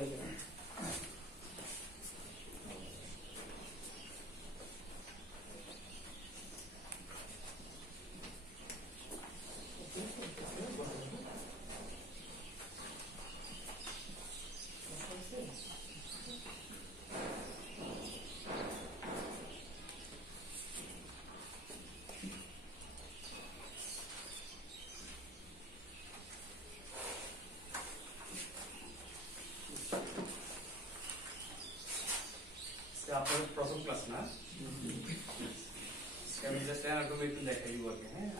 লাগে না। আপনার প্রথম ক্লাস না, আমি জাস্ট অ্যানাটমি একটু দেখাই দিব আগে। হ্যাঁ,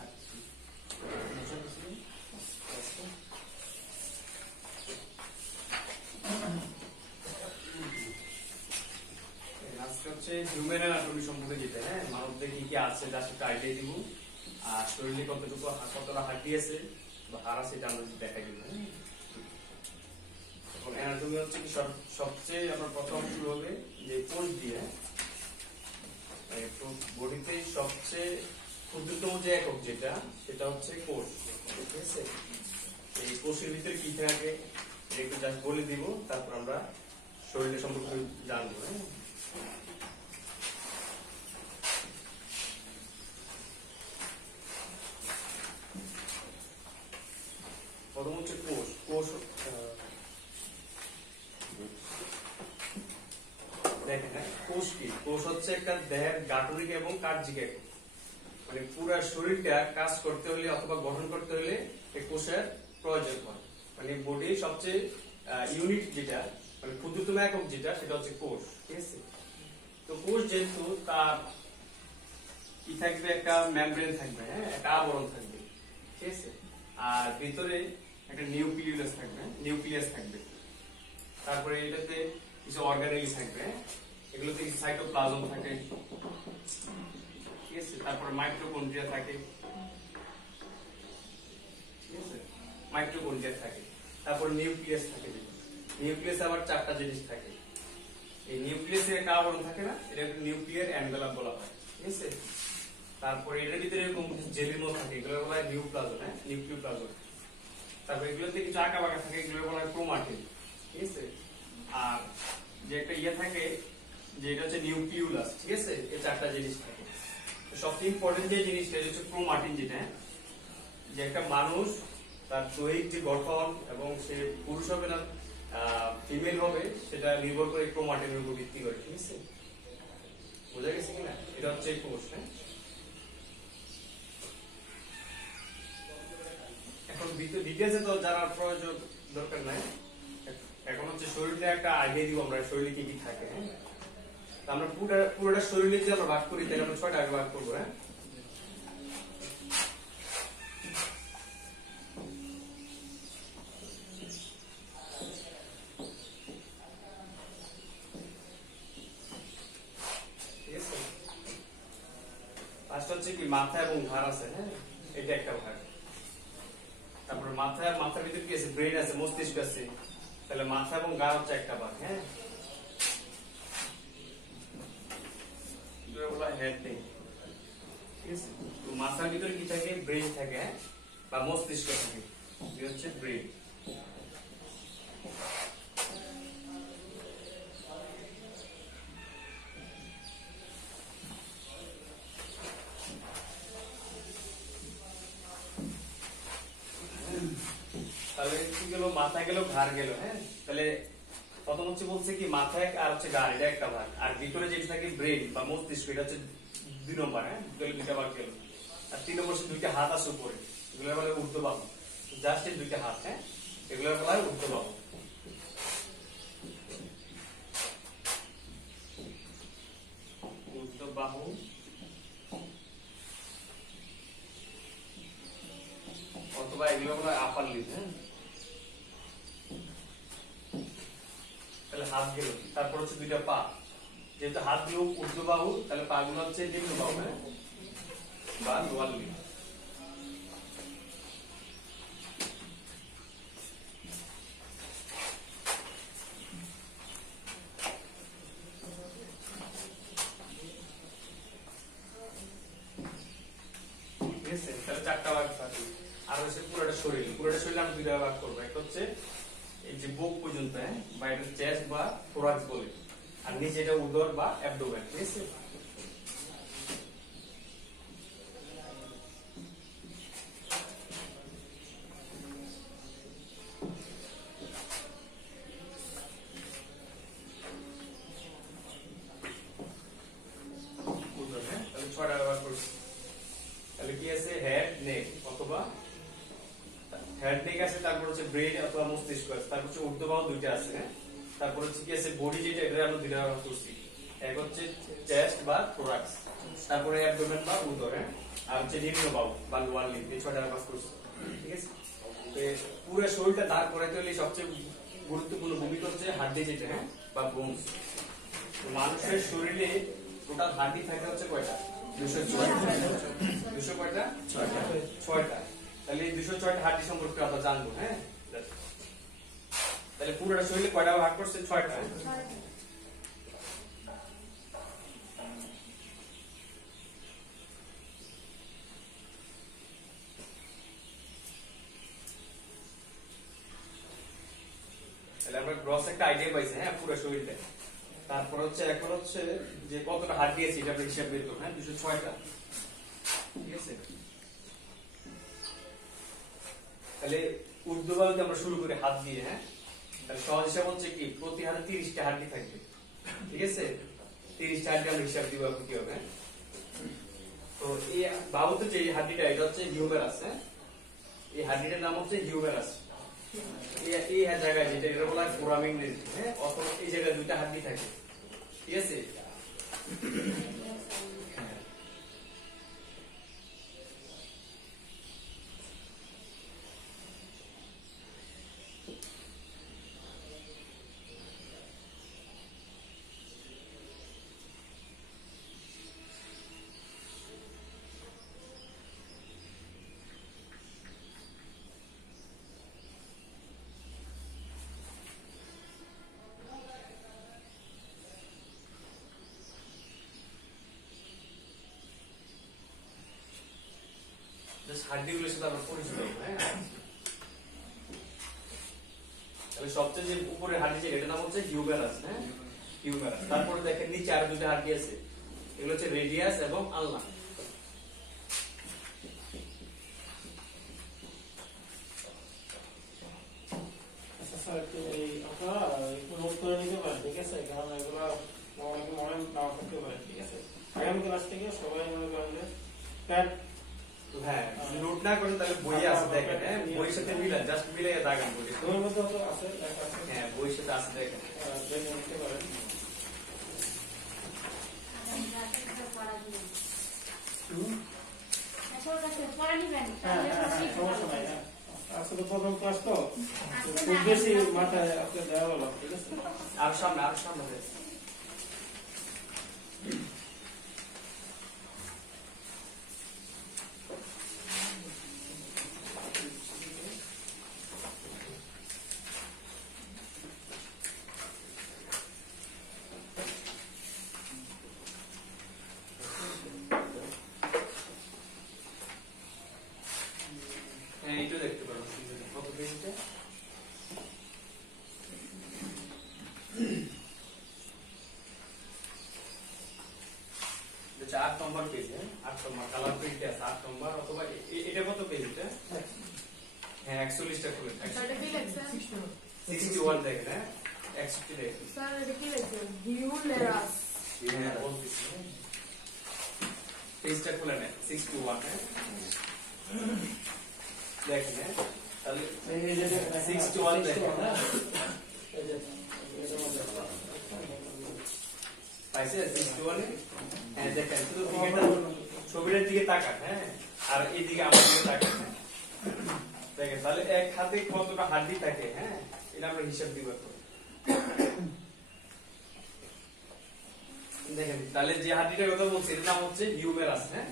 আজকে হচ্ছে হিউম্যান অ্যানাটমি সম্পর্কে যেটা, হ্যাঁ, মানবদের কি কি আছে তার সাথে আইডিয়া দিব, আর শরীরে কতটা হাড্ডি আছে বা হাড় আছে এটা আমরা দেখাই দিব। অ্যানাটমি হচ্ছে কি সবচেয়ে আমার প্রথম শুরু হবে যে কোষ দিয়ে। বডিতে সবচেয়ে ক্ষুদ্রতম যে একক যেটা, সেটা হচ্ছে কোষ। ঠিক আছে, এই কোষের ভিতরে কি থাকে একটু জাস্ট বলে দিব, তারপর আমরা শরীরের সম্পর্কে জানবো। হ্যাঁ, প্রথম হচ্ছে কোষ। দেখেন, কোষ কি? কোষ হচ্ছে একটা দেহের গাঠনিক এবং কার্যিক একক। মানে পুরা শরীরটা কাজ করতে হলে অথবা গঠন করতে হলে এই কোষের প্রয়োজন হয়। মানে বডির সবচেয়ে ইউনিট যেটা, মানে ক্ষুদ্রতম একক যেটা, সেটা হচ্ছে কোষ। ঠিক আছে, তো কোষ যেহেতু তার কি থাকবে, একটা মেমব্রেন থাকবে, হ্যাঁ, একটা আবরণ থাকবে। ঠিক আছে, আর ভিতরে একটা নিউক্লিয়াস থাকবে। তারপরে এটাতে কিছু অর্গানেল থাকবে, এগুলোতে সাইটোপ্লাজম থাকে। ঠিক আছে, তারপরে মাইটোকন্ড্রিয়া থাকে। ঠিক আছে, মাইটোকন্ড্রিয়া থাকে। তারপর নিউক্লিয়াস থাকে। নিউক্লিয়াসে আবার 4টা জিনিস থাকে। এই নিউক্লিয়াসে একটা আবরণ থাকে না, এটা নিউক্লিয়ার এনভেলপ বলা হয়। ঠিক আছে, তারপরে এটার ভিতরে এরকম জেলির মতো থাকে, এগুলো বলা হয় নিউপ্লাজম। হ্যাঁ, নিউক্লিওপ্লাজম। তারপরে এগুলোতে কিছু আঁকা বাঁকা থাকে, এগুলো বলা হয় ক্রোমাটিন। ঠিক আছে, আর যে একটা থাকে, যে এটা হচ্ছে নিউক্লিউলাস। ঠিক আছে, এই 4টা জিনিস থাকে। সবচেয়ে ইম্পর্টেন্ট যে জিনিসটা হচ্ছে ক্রোমাটিন, যেটা যে একটা মানুষ তার দৈহিক যে গঠন এবং সে পুরুষ হবে না ফিমেল হবে, সেটা নির্ভর করে ক্রোমাটিনের উপর ভিত্তি করে। ঠিক আছে, বোঝা গেছে কিনা? এটা হচ্ছে কোষ। হ্যাঁ, এখন ডিটেইলসে তো জানার প্রয়োজন দরকার নাই। এখন হচ্ছে শরীরে একটা আইডিয়া দিব আমরা, শরীরে কি কি থাকে। হ্যাঁ, আমরা পুরোটা শরীরে যদি আমরা ভাগ করি, তাহলে আমরা 6টা ভাগে ভাগ করবো। হ্যাঁ, ঠিক আছে, ফার্স্ট হচ্ছে কি মাথা এবং ঘাড় আছে। হ্যাঁ, এটা একটা ভাগ। তারপরে মাথার ভিতরে কি আছে? ব্রেন আছে, মস্তিষ্ক আছে। তাহলে মাথা এবং ঘাড় হচ্ছে একটা ভাগ। হ্যাঁ, বলা হেড নেই। ঠিক আছে, তো মাথার ভিতরে কি থাকে? ব্রেন থাকে, বা মস্তিষ্ক থাকে। এটা হচ্ছে ব্রেন। তাহলে কি গেল? মাথা গেল, ঘাড় গেল। হ্যাঁ, তাহলে প্রথম হচ্ছে বলছে কি মাথায় আর হচ্ছে ঘাড়, এটা একটা ভাগ। আর ভিতরে যেটা থাকে ব্রেন বা মস্তিষ্ক, এটা হচ্ছে 2 নম্বর। হ্যাঁ, দুইটা ভাগ গেল। আর 3 নম্বর হচ্ছে 2টা হাত আছে উপরে, এগুলো বলে ঊর্ধ্ববাহু। জাস্ট এই 2টা হাত। হ্যাঁ, এগুলো বলা হয় ঊর্ধ্ববাহু। ঊর্ধ্ববাহু অথবা এগুলো বলা হয় আপার লিম্ব। হ্যাঁ, তাহলে হাত গেল। তারপর হচ্ছে 2টা পা, যেহেতু হাতগুলো ঊর্ধ্ববাহু, তাহলে পা গুলো হচ্ছে নিম্নবাহু। হ্যাঁ, বা লোয়ার লিম্ব। ঠিক আছে, তাহলে 4টা ভাগ থাকে। আর হচ্ছে পুরোটা শরীর আমরা 2টা ভাগ করবো। একটা হচ্ছে এই যে বুক পর্যন্ত, হ্যাঁ, বা এটা চেস্ট বা থোরাক্স বলে, আর নিচে এটা উদর বা অ্যাবডোমেন, ঠিক আছে? উদর, হ্যাঁ, তাহলে ছয়টা ব্যবহার করছি। তাহলে কি আছে? হেড, নেক অথবা হেড নেক আছে, তারপর হচ্ছে ব্রেন অথবা মস্তিষ্ক আছে, তারপর হচ্ছে ঊর্ধ্ববাহু দুইটা আছে, হ্যাঁ, তারপর হচ্ছে কি আছে? বডি, যেটা এটা আমরা দুইটা ব্যবহার করছি। এক হচ্ছে চেস্ট বা থোরাক্স, তারপরে অ্যাবডোমেন বা উদর, হ্যাঁ, আর হচ্ছে নিম্নবাহু বা লোয়ার লিম্ব, এই ছয়টা ব্যবহার করছি, ঠিক আছে? তো পুরো শরীরটা দাঁড় করাইতে হলে সবচেয়ে গুরুত্বপূর্ণ ভূমিকা হচ্ছে হাড্ডি, যেটা, হ্যাঁ, বা বোনস। মানুষের শরীরে টোটাল হাড্ডি থাকে হচ্ছে কয়টা? 206 কয়টা? 6টা। তাহলে এই 206টা হাড্ডি সম্পর্কে আমরা জানবো, হ্যাঁ। তাহলে পুরো শরীরে কয়টা ভাগ করছে? 6টা। তাহলে আমরা গ্রস একটা আইডিয়া পাইছি, হ্যাঁ, পুরো শরীরটা। তারপর হচ্ছে এখন হচ্ছে যে কতটা হাড্ডি আছে এটা আমরা হিসাব বের করব, হ্যাঁ, 206টা, ঠিক আছে? তাহলে ঊর্ধ্ববাহুতে আমরা শুরু করি হাত দিয়ে, হ্যাঁ। তাহলে সহজ হিসাব হচ্ছে কি? প্রতি হাতে 30টা হাড্ডি থাকবে, ঠিক আছে? 30টা হাড্ডি আমরা হিসাব দিব এখন কি হবে, হ্যাঁ? তো এই বাহুতে যে হাড্ডিটা, এটা হচ্ছে হিউমেরাস, হ্যাঁ। এই হাড্ডিটার নাম হচ্ছে হিউমেরাস। এই জায়গায় যেটা এটা বলা হয় ফোরামিং নেজ, হ্যাঁ, অথবা এই জায়গায় দুইটা হাড্ডি থাকে, ঠিক আছে? হাড্ডিগুলোর সাথে আমরা পরিচিত হবো, হ্যাঁ। তাহলে সবচেয়ে যে উপরের হাড্ডি, যে এটার নাম হচ্ছে হিউমেরাস, হ্যাঁ, হিউমেরাস। তারপরে দেখেন নিচে আরো দুটো হাড্ডি আছে, এগুলো হচ্ছে রেডিয়াস এবং আলনা। ঠিক আছে, কারণ এগুলো মনে নাও করতে পারে, ঠিক আছে? আগামী ক্লাস থেকে সবাই মনে করেন যে প্যাড, হ্যাঁ, নোট না করে তাহলে বই আছে দেখেন, হ্যাঁ, বইয়ের সাথে মিলা, জাস্ট মিলাই দাগান বই। বইয়ের মধ্যে তো আছে, লেখা আছে, হ্যাঁ, বইয়ের সাথে আছে দেখেন, দেখে নিতে পারেন। সমস্যা নাই, হ্যাঁ। আসলে প্রথম ক্লাস তো খুব বেশি মাথায় আপনার দেওয়া হলো, ঠিক আছে? আর সামনে এইটা দেখতে পারো কত পেজটা। এটা 8 নম্বর পেজ, হ্যাঁ, 8 নম্বর কালার প্রিন্টে আছে 8 নম্বর, অথবা এটা কত পেজ এটা? হ্যাঁ, 41টা খুলে 61 দেখেন, হ্যাঁ, 61 দেখেন স্যার, এটা কি লেখা? হিউমেরাস। হ্যাঁ, বলতেছি, পেজটা খুলে নেন 61, হ্যাঁ, দেখেন, হ্যাঁ, তাহলে 61 দেখেন, হ্যাঁ, পাইছে 61 এ? হ্যাঁ, দেখেন, শুধু ছবিটার দিকে তাকান, হ্যাঁ, আর এইদিকে আমার দিকে তাকান, হ্যাঁ, দেখেন। তাহলে এক হাতে কতটা হাড্ডি থাকে, হ্যাঁ, এটা আমরা হিসাব দিব এখন। দেখেন, তাহলে যে হাড্ডিটার কথা বলছি এর নাম হচ্ছে হিউমেরাস, হ্যাঁ,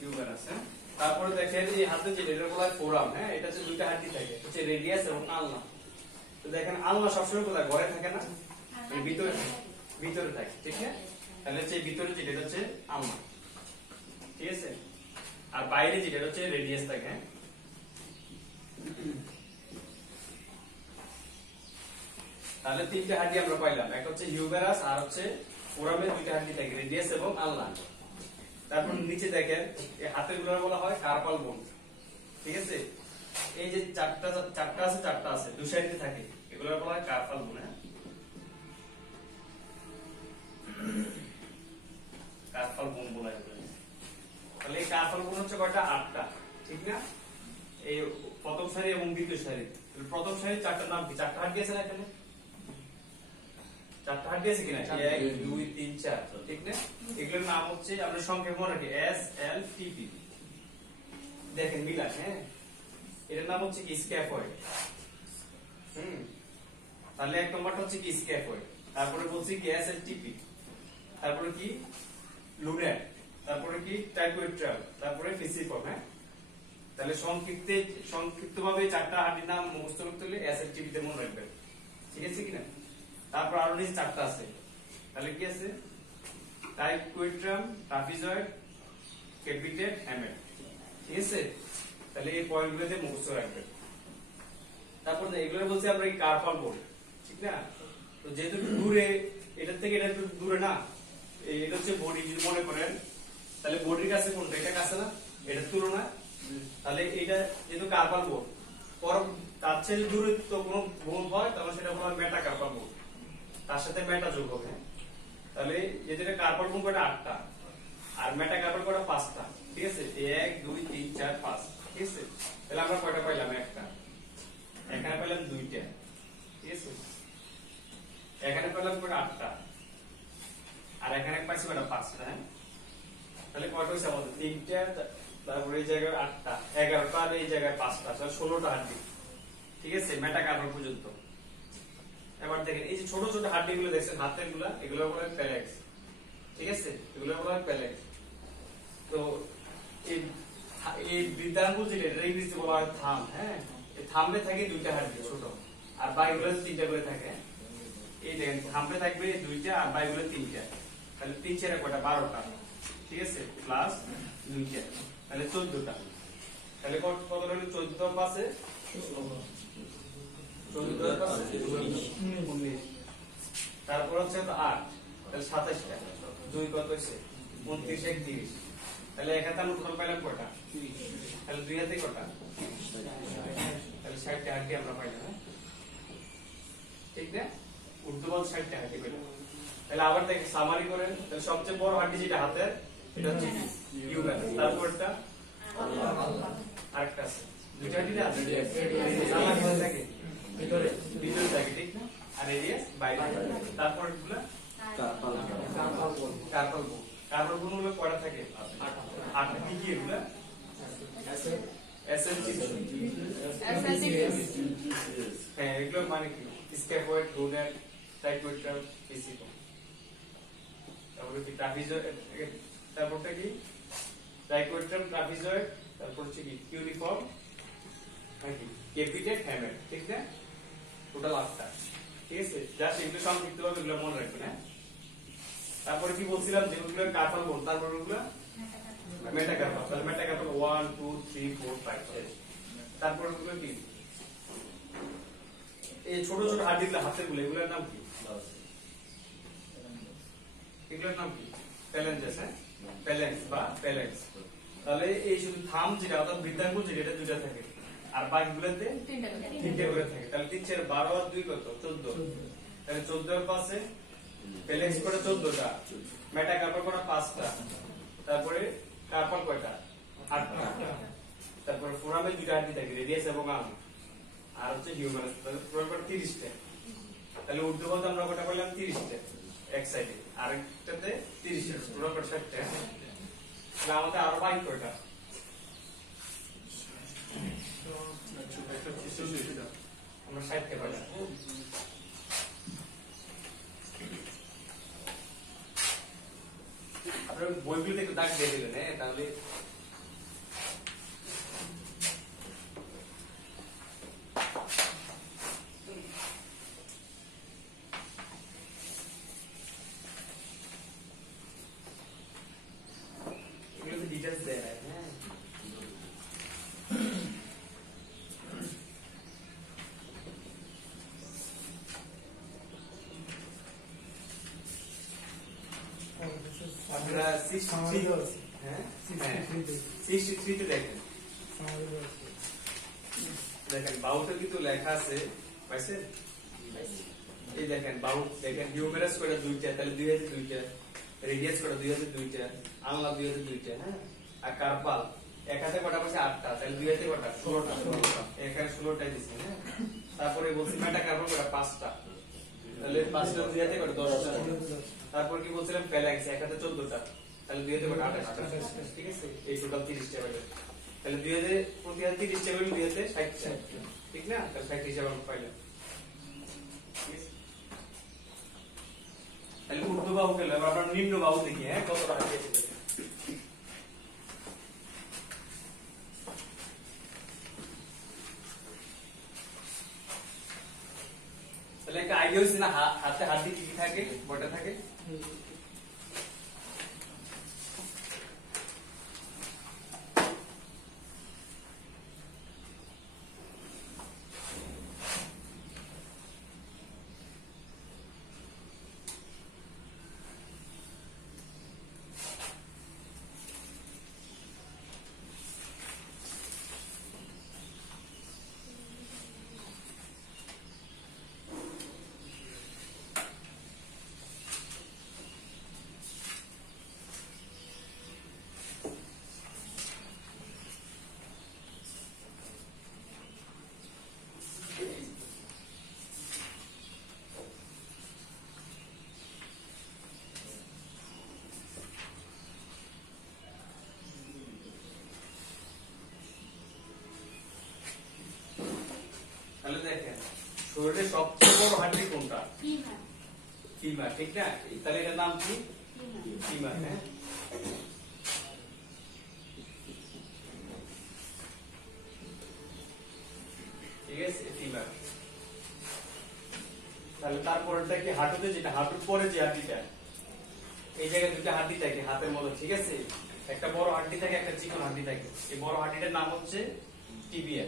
হিউমেরাস, হ্যাঁ। তারপরে দেখেন এই হাতে যে এটা বলা হয় ফোরাম, হ্যাঁ, এটা হচ্ছে দুইটা হাড্ডি থাকে, হচ্ছে রেডিয়াস এবং আলনা। তো দেখেন আলনা সবসময় কোথায়? ঘরে থাকে না, ভিতরে থাকে, ঠিক আছে? তাহলে হচ্ছে ভিতরে যেটা হচ্ছে আলনা, ঠিক আছে? আর বাইরে যেটা হচ্ছে রেডিয়াস থাকে। হ্যাঁ, তাহলে তিনটে হাড্ডি আমরা পাইলাম, একটা হচ্ছে হিউমেরাস আর হচ্ছে ফোরামে দুইটা হাড্ডি থাকে, রেডিয়াস এবং আলনা। তারপর নিচে দেখেন এই হাতের গুলো বলা হয় কার্পাল বোন। ঠিক আছে, এই যে চারটা আছে দুই সাইডে থাকে, এগুলো বলা হয় কার্পাল বোন। কার্পাল বোন বলা হয়। তাহলে এই কার্পাল বোন হচ্ছে কয়টা? 8টা, ঠিক না? এই প্রথম সারি এবং দ্বিতীয় সারি। প্রথম সারি চারটার নাম কি? চারটা হাড্ডি আছে না এখানে? চারটা হাড্ডি আছে কিনা? 1 2 3 4, ঠিক না? এগুলোর নাম হচ্ছে আমরা সংক্ষেপে মনে রাখি SLTP। দেখেন মিলান। হ্যাঁ, এটার নাম হচ্ছে কি? স্ক্যাফয়েড। তাহলে এক নম্বরটা হচ্ছে কি? স্ক্যাফয়েড। তারপরে বলছি কি? SLTP। তারপরে কি? লুনেট। তারপরে কি? টাইকোয়েড্রাল। তারপরে ফিসিফর্ম। হ্যাঁ, তাহলে সংক্ষিপ্তভাবে চারটা হাড্ডির নাম মুখস্থ করতে হলে SLTP তে মনে রাখবেন। ঠিক আছে কিনা? তারপর আরো নিচে চারটা আছে, তাহলে কি আছে? টাইকোয়েড্রাম, ট্রাপিজয়েড, ক্যাপিটেট, হ্যামেট। ঠিক আছে, তাহলে এই পয়েন্টগুলোতে মুখস্থ রাখবেন। তারপর এগুলো বলছি আমরা এই কার্পাল বোন, ঠিক না? তো যেহেতু দূরে, এটার থেকে এটা একটু দূরে না, এটা হচ্ছে বডি। যদি মনে করেন তাহলে বডির কাছে কোনটা? এটা কাছে না, এটার তুলনা। তাহলে এটা যেহেতু কার্পাল বোন, তার চেয়ে দূরে তো কোনো বোন হয় তাহলে সেটা বলা হয় মেটা কার্পাল বোন, তার সাথে মেটা যোগ হবে। তাহলে যেটা কার্পাল বোন কয়টা? 8টা, আর মেটা কার্পাল কয়টা? 5টা। ঠিক আছে, 1 2 3 4 5। ঠিক আছে, তাহলে আমরা কয়টা পাইলাম? একটা। এখানে পেলাম 2টা। ঠিক আছে, এখানে পেলাম কয়টা? 8টা, আর এখানে পাইছি কয়টা? 5টা। হ্যাঁ, তাহলে কয়টা হইছে আমাদের? 3টা, তারপরে এই জায়গায় 8টা, 11টা, আর এই জায়গায় 5টা, তাহলে 16টা হাড্ডি। ঠিক আছে, মেটা কার্পাল পর্যন্ত। এবার দেখেন এই যে ছোট ছোট হাড্ডি গুলো দেখছেন হাতের গুলা, এগুলো বলা হয় প্যালেক্স। ঠিক আছে, এগুলো বলা হয় প্যালেক্স। তো এই বৃদ্ধাঙ্গুল যেটা, এটা ইংরেজিতে বলা হয় থাম। হ্যাঁ, এই থাম্বে থাকে 2টা হাড্ডি ছোট, আর বাইগুলো 3টা করে থাকে। এই দেখেন থাম্বে থাকবে 2টা, আর বাইগুলো 3টা। তাহলে 3 4 কয়টা? 12টা। ঠিক আছে, প্লাস 2টা, তাহলে 14টা। তাহলে কত হলো? 14 পাশে 19। তারপর হচ্ছে 8, তাহলে 27টা। 2 কত হয়েছে? 29 1 30। তাহলে এখানে আমরা টোটাল পাইলাম কয়টা? 30। তাহলে 2 হাতে কয়টা? তাহলে 60টা হাড্ডি আমরা পাইলাম। হ্যাঁ, ঠিক না? ঊর্ধ্ববল 60টা হাড্ডি পাইলাম। তাহলে আবার দেখেন সামারি করেন। তাহলে সবচেয়ে বড় হাড্ডি যেটা হাতের, এটা হচ্ছে হিউম্যান। তারপরটা আরেকটা আছে, 2টা হাড্ডি আছে। সামারি থাকে ভিতরে থাকে, ঠিক না? আর রেডিয়াস বাইরে। তারপর এগুলা কার্পাল বোন। কার্পাল বোন গুলো কয়টা থাকে? 8টা। কি কি এগুলা? হ্যাঁ, এগুলো মানে কি? Scaphoid, lunate, triquetral, pisiform. তারপরে কি? ট্রাপিজয়েড। তারপরটা কি? Triquetral, trapezoid. তারপর হচ্ছে কি? কিউনিফর্ম, নাকি ক্যাপিটেট, হ্যামেট। ঠিক না? টোটাল 8টা। ঠিক আছে, জাস্ট এগুলো সংক্ষিপ্তভাবে এগুলো মনে রাখবেন। হ্যাঁ, তারপরে কি বলছিলাম? যেগুলো কার্পাল বোন, তারপর ওগুলো মেটা কার্পাল। তাহলে মেটা কার্পাল 1 2 3 4 5 6। তারপর ওগুলো কি? এই ছোট ছোট হাড্ডিগুলো হাতের গুলো, এগুলোর নাম কি? এগুলোর নাম কি? প্যালেঞ্জেস। হ্যাঁ, প্যালেন্স বা প্যালেন্স। তাহলে এই শুধু থাম যেটা, অর্থাৎ বৃদ্ধাঙ্গুল যেটা, এটা 2টা থাকে, আর বাকিগুলোতে 3টা করে থাকে। তাহলে 3 4 12 আর 2 কত? 14। তাহলে 14 এর পাশে প্যালেক্স করে 14টা, মেটা কার্পাল করে 5টা, তারপরে কার্পাল কয়টা? 8টা। তারপরে ফোরামে 2টা হাড্ডি থাকে, রেডিয়াস এবং আর্ম, আর হচ্ছে হিউমেরাস। তাহলে টোটাল 30টা। তাহলে ঊর্ধ্ববল আমরা কয়টা পেলাম? 30টা এক সাইডে, আরেকটাতে 30টা, টোটাল 60টা। তাহলে আমাদের আরো বাকি কয়টা? আমরা 60টা পেলাম। আপনার বইগুলোতে একটু দাগ দিয়ে দিলেন। হ্যাঁ, তাহলে এগুলোতে ডিটেইলস দেয় না। হ্যাঁ, 63 হ্যাঁ 63 তে দেখেন দেখেন বাহুতে কিন্তু লেখা আছে পাইছেন এই দেখেন বাহু দেখেন হিউমেরাস কয়টা দুইটা তাহলে 2002টা রেডিয়াস কয়টা 2002টা আনলা 2002টা হ্যাঁ আর কার্পাল এক হাতে কয়টা পাইছে 8টা তাহলে দুই হাতে কয়টা 16টা এখানে 16টাই দিছে হ্যাঁ তারপরে বলছি মেটা কার্বন কয়টা 5টা তাহলে 5টা দুই হাতে কয়টা 10টা তারপর কি বলছিলাম ফ্যালাক্স এক হাতে 14টা তাহলে দুই হাতে কয়টা 28টা ঠিক আছে এই টোটাল 30টা পাইলে তাহলে দুই হাতে প্রতি হাতে 30টা পাইলে দুই হাতে 60টা ঠিক না তাহলে 60 হিসাবে আমরা পাইলাম তাহলে ঊর্ধ্ব বাহু গেল এবার আমরা নিম্ন বাহু দেখি হ্যাঁ কতটা আছে তাহলে একটা আইডিয়া হচ্ছে না হাতে হাড্ডি কি থাকে বটা থাকে তাহলে দেখেন শরীরের সবচেয়ে বড় হাড্ডি কোনটা ফিমার ঠিক না তাহলে এটার নাম কি ফিমার হ্যাঁ ঠিক আছে ফিমার তাহলে তারপরটা কি হাঁটুতে যেটা হাঁটুর পরে যে হাড্ডিটা এই জায়গায় দুটো হাড্ডি থাকে হাতের মতো ঠিক আছে একটা বড় হাড্ডি থাকে একটা চিকন হাড্ডি থাকে এই বড় হাড্ডিটার নাম হচ্ছে টিবিয়া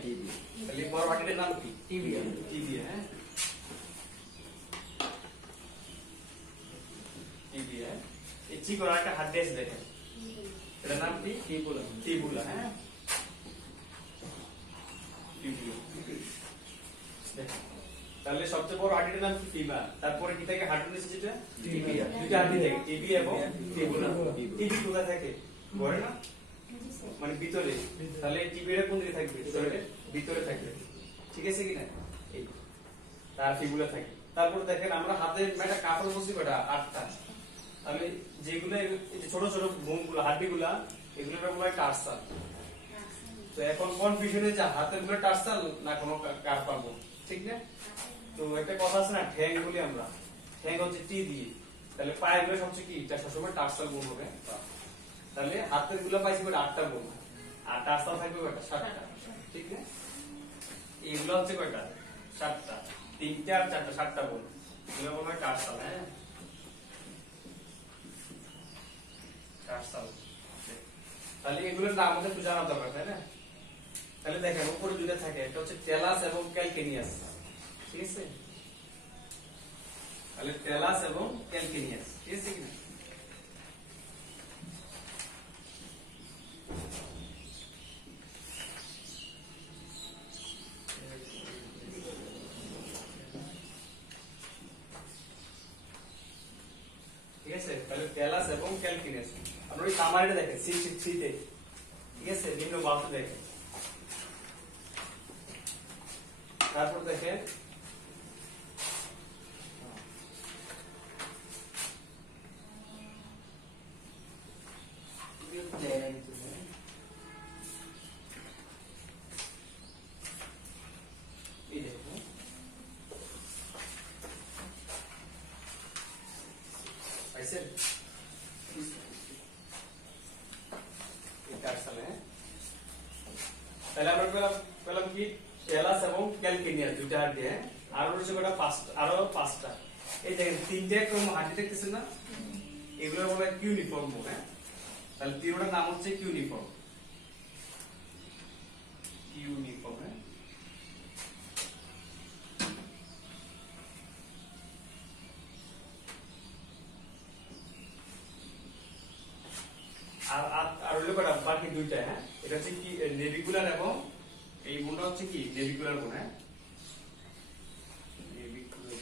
তাহলে বড় হাড্ডিটার নাম কি টিবিয়া হ্যাঁ টিবিয়া এই চিকন একটা হাড্ডি আছে দেখেন এটার নাম কি টিবুলা হ্যাঁ টিবুলা তাহলে সবচেয়ে বড় হাড্ডিটার নাম কি ফিমার তারপরে কি থাকে হাঁটুর নিচে যেটা টিবিয়া দুটো হাড্ডি থাকে টিবিয়া এবং টিবুলা টিবি কোথায় থাকে ঘরে না মানে ভিতরে তাহলে টিবিটা কোন দিকে থাকবে শরীরের ভিতরে থাকবে ঠিক আছে কি না এই তার ফিবুলা থাকে তারপর দেখেন আমরা হাতে একটা কাপড় বসি কয়টা 8টা তাহলে যেগুলো এই যে ছোট ছোট বোনগুলো হাড্ডিগুলা এগুলোর বলা হয় টার্সাল তো এখন কনফিউশন হয়ে যায় হাতের গুলো টার্সাল না কোনো কার্পাল বোন ঠিক না তো একটা কথা আছে না ঠ্যাং বলি আমরা ঠ্যাং হচ্ছে টি দিয়ে তাহলে পায়ের গুলো সবচেয়ে কি এটা সবসময় টার্সাল বোন হবে তাহলে হাতের গুলো পাইছি কয়টা 8টা বোন আর টার্সাল থাকবে কয়টা 7টা ঠিক না এইগুলো হচ্ছে কয়টা 7টা 3টা আর 4টা 7টা বোন এগুলো বলা হয় টার্সাল হ্যাঁ টার্সাল তাহলে এগুলোর নাম আমাদের একটু জানা দরকার তাই না তাহলে দেখেন উপরে দুটো থাকে একটা হচ্ছে টেলাস এবং ক্যালকেনিয়াস ঠিক আছে তাহলে টেলাস এবং ক্যালকেনিয়াস ঠিক আছে কিনা ঠিক আছে তাহলে টেলাস এবং ক্যালকেনিয়াস আপনারা এই সামারিটা দেখেন 63 তে ঠিক আছে নিম্ন বাহুতে দেখেন তারপর দেখেন এই দেখুন পাইছেন তাহলে আমরা পেলাম কি টেলাস এবং ক্যালকেনিয়াস দুইটা হাড্ডি হ্যাঁ আর রয়েছে কয়টা 5টা আরো 5টা এই দেখেন তিনটে ক্রম হাড্ডি দেখতেছেন না এগুলো বলা হয় কিউনিফর্ম হ্যাঁ তাহলে তিনটার নাম হচ্ছে কিউনিফর্ম হ্যাঁ দুইটা, হ্যাঁ এটা হচ্ছে কি নেভিকুলার এবং এই বোনটা হচ্ছে কি নেভিকুলার বোন, হ্যাঁ নেভিকুলার।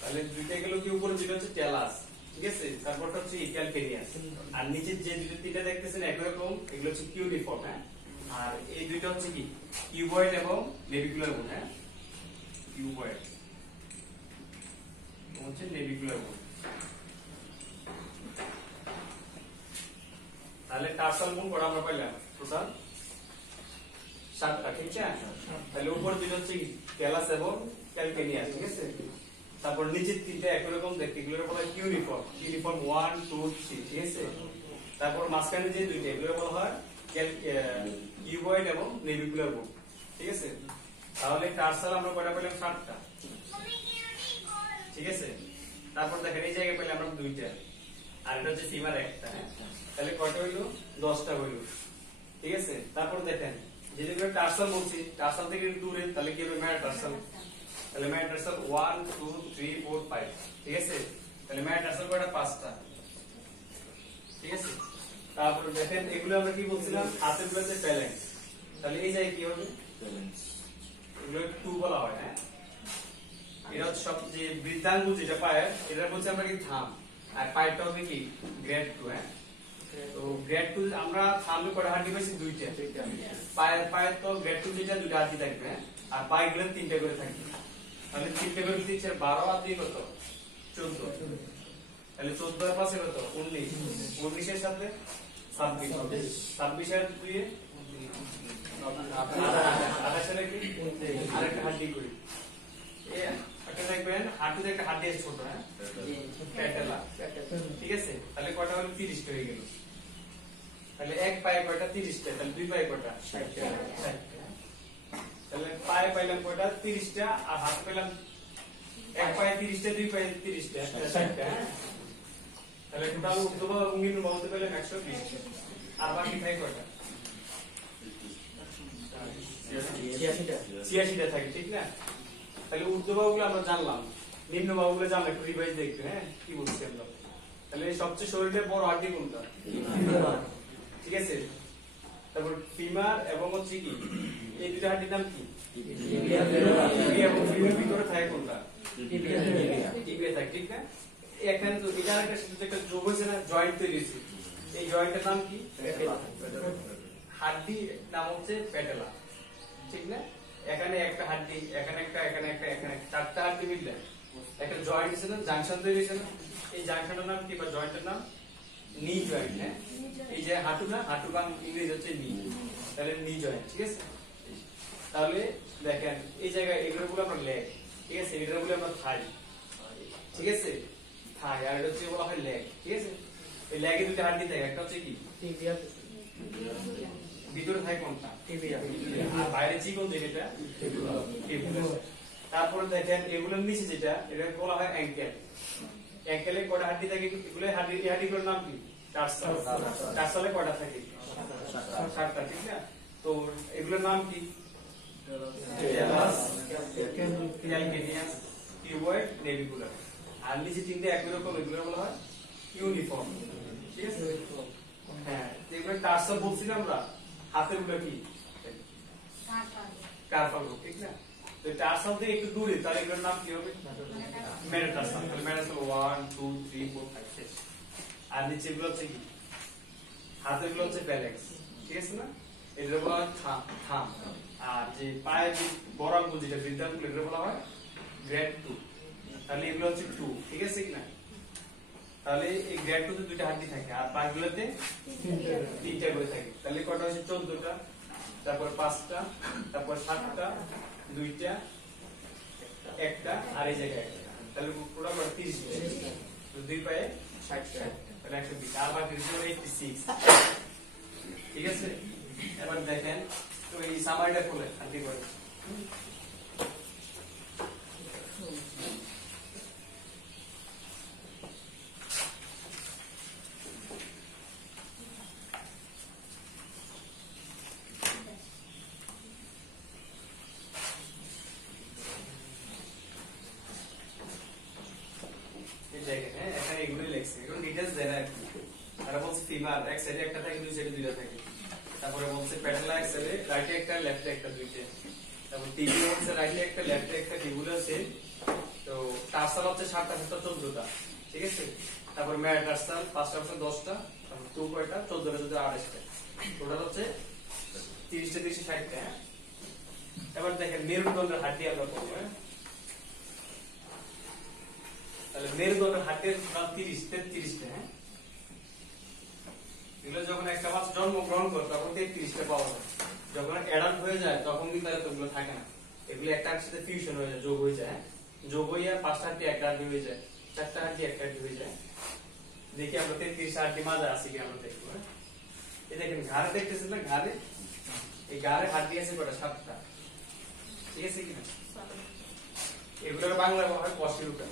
তাহলে দুইটা গেল কি উপরে যেটা হচ্ছে টেলাস, ঠিক আছে, তারপরটা হচ্ছে ক্যালকেনিয়াস, আর নিচে যে দুটো তিনটা দেখতেছেন একই রকম, এগুলো হচ্ছে কিউনিফর্ম, হ্যাঁ আর এই দুইটা হচ্ছে কি কিউবয়েড এবং নেভিকুলার বোন, হ্যাঁ কিউবয়েড হচ্ছে নেভিকুলার বোন। তাহলে টার্সাল বোন কটা আমরা পাইলাম টোটাল 7টা, ঠিক আছে। তাহলে উপরে দুটো হচ্ছে টেলাস এবং ক্যালকেনিয়াস, ঠিক আছে, তারপর নিচের তিনটা একই রকম দেখতে, এগুলোর বলা হয় ইউনিফর্ম, ইউনিফর্ম 1 2 3, ঠিক আছে। তারপর মাঝখানে যে দুইটা এগুলো বলা হয় কিউবয়েড এবং নেভিকুলার বোন, ঠিক আছে। তাহলে টার্সাল আমরা কয়টা পেলাম 7টা, ঠিক আছে। তারপর দেখেন এই জায়গায় পেলাম আমরা দুইটা, আর এটা হচ্ছে ফিমার একটা, হ্যাঁ তাহলে কয়টা হইলো 10টা হইলো, ঠিক আছে। তারপর দেখেন যেগুলো টার্সাল বলছি, টার্সাল থেকে একটু দূরে, তাহলে কি হবে মেটাটার্সাল, তাহলে মেটাটার্সাল 1 2 3 4 5, ঠিক আছে। তাহলে মেটাটার্সাল কয়টা 5টা, ঠিক আছে। তারপর দেখেন এগুলো আমরা কি বলছিলাম হাতের গুলোতে ফ্যালেক্স, তাহলে এই জায়গায় কি হবে এগুলো 2 বলা হয়, হ্যাঁ এটা হচ্ছে সব যে বৃদ্ধাঙ্গুল যেটা পায়ের এটা বলছি আমরা কি থাম, আর পায়েরটা হবে কি গ্রেড 2, হ্যাঁ তো গ্রেড 2 আমরা থামে কয়টা হাড্ডি পাইছি দুইটা, পায়ের তো গ্রেড 2 যেটা দুইটা হাড্ডি থাকবে, হ্যাঁ আর পায়েগুলো তিনটা করে থাকবে, তাহলে তিনটা করে দিচ্ছে 12 আর 2 কত 14, তাহলে 14 আর 5 কত 19, 19 এর সাথে 26, 26 এর 2 এ 28 এর কি আরেকটা হাড্ডি করি, এই একটা দেখবেন হাঁটুতে একটা হাড্ডি আছে ছোট, হ্যাঁ প্যাটেলা, ঠিক আছে। তাহলে কয়টা হলো 30টা হয়ে গেল, তাহলে এক পায়ে কয়টা 30টা, তাহলে দুই পায়ে কয়টা 60টা, তাহলে পায়ে পাইলাম কয়টা 30টা, আর হাত পেলাম এক পায়ে 30টা, দুই পায়ে 30টা, 60টা, হ্যাঁ তাহলে টোটাল উর্ধ্ববাহু এবং নিম্নবাহু বলতে পেলাম 120টা, আর বাকি থাকে কয়টা 86টা থাকে, ঠিক না। তাহলে ঊর্ধ্ববাহুগুলো আমরা জানলাম, নিম্নবাহুগুলো জানলাম, একটু রিভাইজ দেখবে, হ্যাঁ কি বলছি আমরা। তাহলে সবচেয়ে শরীরের বড় হাড্ডি কোনটা, ঠিক আছে। তারপর ফিমার এবং হচ্ছে কি এই দুটো হাড্ডির নাম কি টিবিয়া, এবং ফিমার ভিতরে থাকে কোনটা টিবিয়া থাকে, ঠিক না। এখানে তো এটা একটা যোগ হয়েছে না, জয়েন্ট তৈরি হয়েছে, এই জয়েন্টের নাম কি হাড্ডি নাম হচ্ছে প্যাটেলা, ঠিক না। এখানে একটা হাড্ডি, এখানে একটা, এখানে একটা, এখানে 4টা হাড্ডি মিললে একটা জয়েন্ট আছে না, জাংশন তৈরি হয়েছে না, এই জাংশনের নাম কি বা জয়েন্টের নাম নি জয়েন্ট, হ্যাঁ এই যে হাঁটু না, হাঁটু বাং ইংরেজি হচ্ছে নি, তাহলে নি জয়েন্ট, ঠিক আছে। তাহলে দেখেন এই জায়গায় এগুলো বলে আমরা লেগ, ঠিক আছে, এগুলো বলে আমরা থাই, ঠিক আছে থাই, আর এটা হচ্ছে বলা হয় লেগ, ঠিক আছে। এই লেগে দুটো হাড্ডি থাকে, একটা হচ্ছে কি টিবিয়া, ভিতরে থাকে কোনটা টিবিয়া, আর বাইরে চিকন যেটা টিবিয়া। তারপর দেখেন এগুলোর নিচে যেটা এটা বলা হয় অ্যাঙ্কেল, অ্যাঙ্কেলে কয়টা হাড্ডি থাকে, এগুলো হাড্ডি, এই হাড্ডিগুলোর নাম কি টার্সাল, টার্সালে কয়টা থাকে 7টা, ঠিক না। তো এগুলোর নাম কি টেলাস, ক্যালকেনিয়াস, কিউবয়েড, নেভিকুলার, আর নিচে তিনটে একই রকম, এগুলো বলা হয় ইউনিফর্ম, ঠিক আছে। হ্যাঁ এগুলো টার্সাল বলছিলাম আমরা, হাতের গুলো কি কার্পাল, ঠিক না। তো টার্সাল থেকে একটু দূরে, তাহলে এগুলোর নাম কি হবে মেটাটার্সাল, তাহলে মেটাটার্সাল 1 2 3 4 5 6, আর নিচে গুলো হচ্ছে কি হাতের গুলো হচ্ছে প্যালেক্স, ঠিক আছে না, এগুলো বলা হয় থাম, আর যে পায়ের যে বড় আঙ্গুল যেটা বৃদ্ধাঙ্গুল এগুলো বলা হয় গ্রেড 2, তাহলে এগুলো হচ্ছে 2, ঠিক আছে কি না। তাহলে এই গ্রেড 2 তে দুইটা হাড্ডি থাকে, আর পাগুলোতে তিনটা করে থাকে, তাহলে কয়টা হচ্ছে 14টা, তারপর 5টা, তারপর 7টা, 2টা, একটা, আর এই জায়গায় একটা, তাহলে পুরো 30টা, তো দুই পায়ে 60টা, তাহলে 120, আর বাকি হচ্ছে 86, ঠিক আছে। এবার দেখেন তো এই সামারিটা খুলে হাড্ডি করে, আর এক সাইডে একটা থাকে, দুই সাইডে দুইটা থাকে। তারপরে বলছে প্যাটেলা এক্সেলে রাইটে একটা লেফটে একটা দুইটা। তারপর টিবি হচ্ছে রাইটে একটা লেফটে একটা টিবুল আছে। তো টার্সাল হচ্ছে 7টা 7টা 14টা, ঠিক আছে। তারপর মেটাটার্সাল 5টা 5টা 10টা, তারপর টু কয়টা 14টা 28টা, টোটাল হচ্ছে 30টা 30 60টা। এবার দেখেন মেরুদণ্ডের হাড্ডি আমরা করবো। তাহলে মেরুদণ্ডের হাড্ডির টোটাল 30 33টা। এগুলো যখন একটা মাছ জন্মগ্রহণ করে তখন 33টা পাওয়া যায়। যখন অ্যাডাল্ট হয়ে যায় তখন কিন্তু এতগুলো থাকে না, এগুলো একটা সাথে ফিউশন হয়ে যায়, যোগ হয়ে যায়। যোগ হয়ে 5টা হাড্ডি একটা হাড্ডি হয়ে যায়, 4টা হাড্ডি একটা হাড্ডি হয়ে যায়। দেখি আমরা 33 হাড্ডি মাজা আছে কি আমরা দেখবো। এই দেখেন ঘাড়ে দেখতেছেন না, ঘাড়ে এই ঘাড়ে হাড্ডি আছে কয়টা? 7টা, ঠিক আছে কিনা? এগুলোর বাংলা বলা হয় কষ্টিরূপা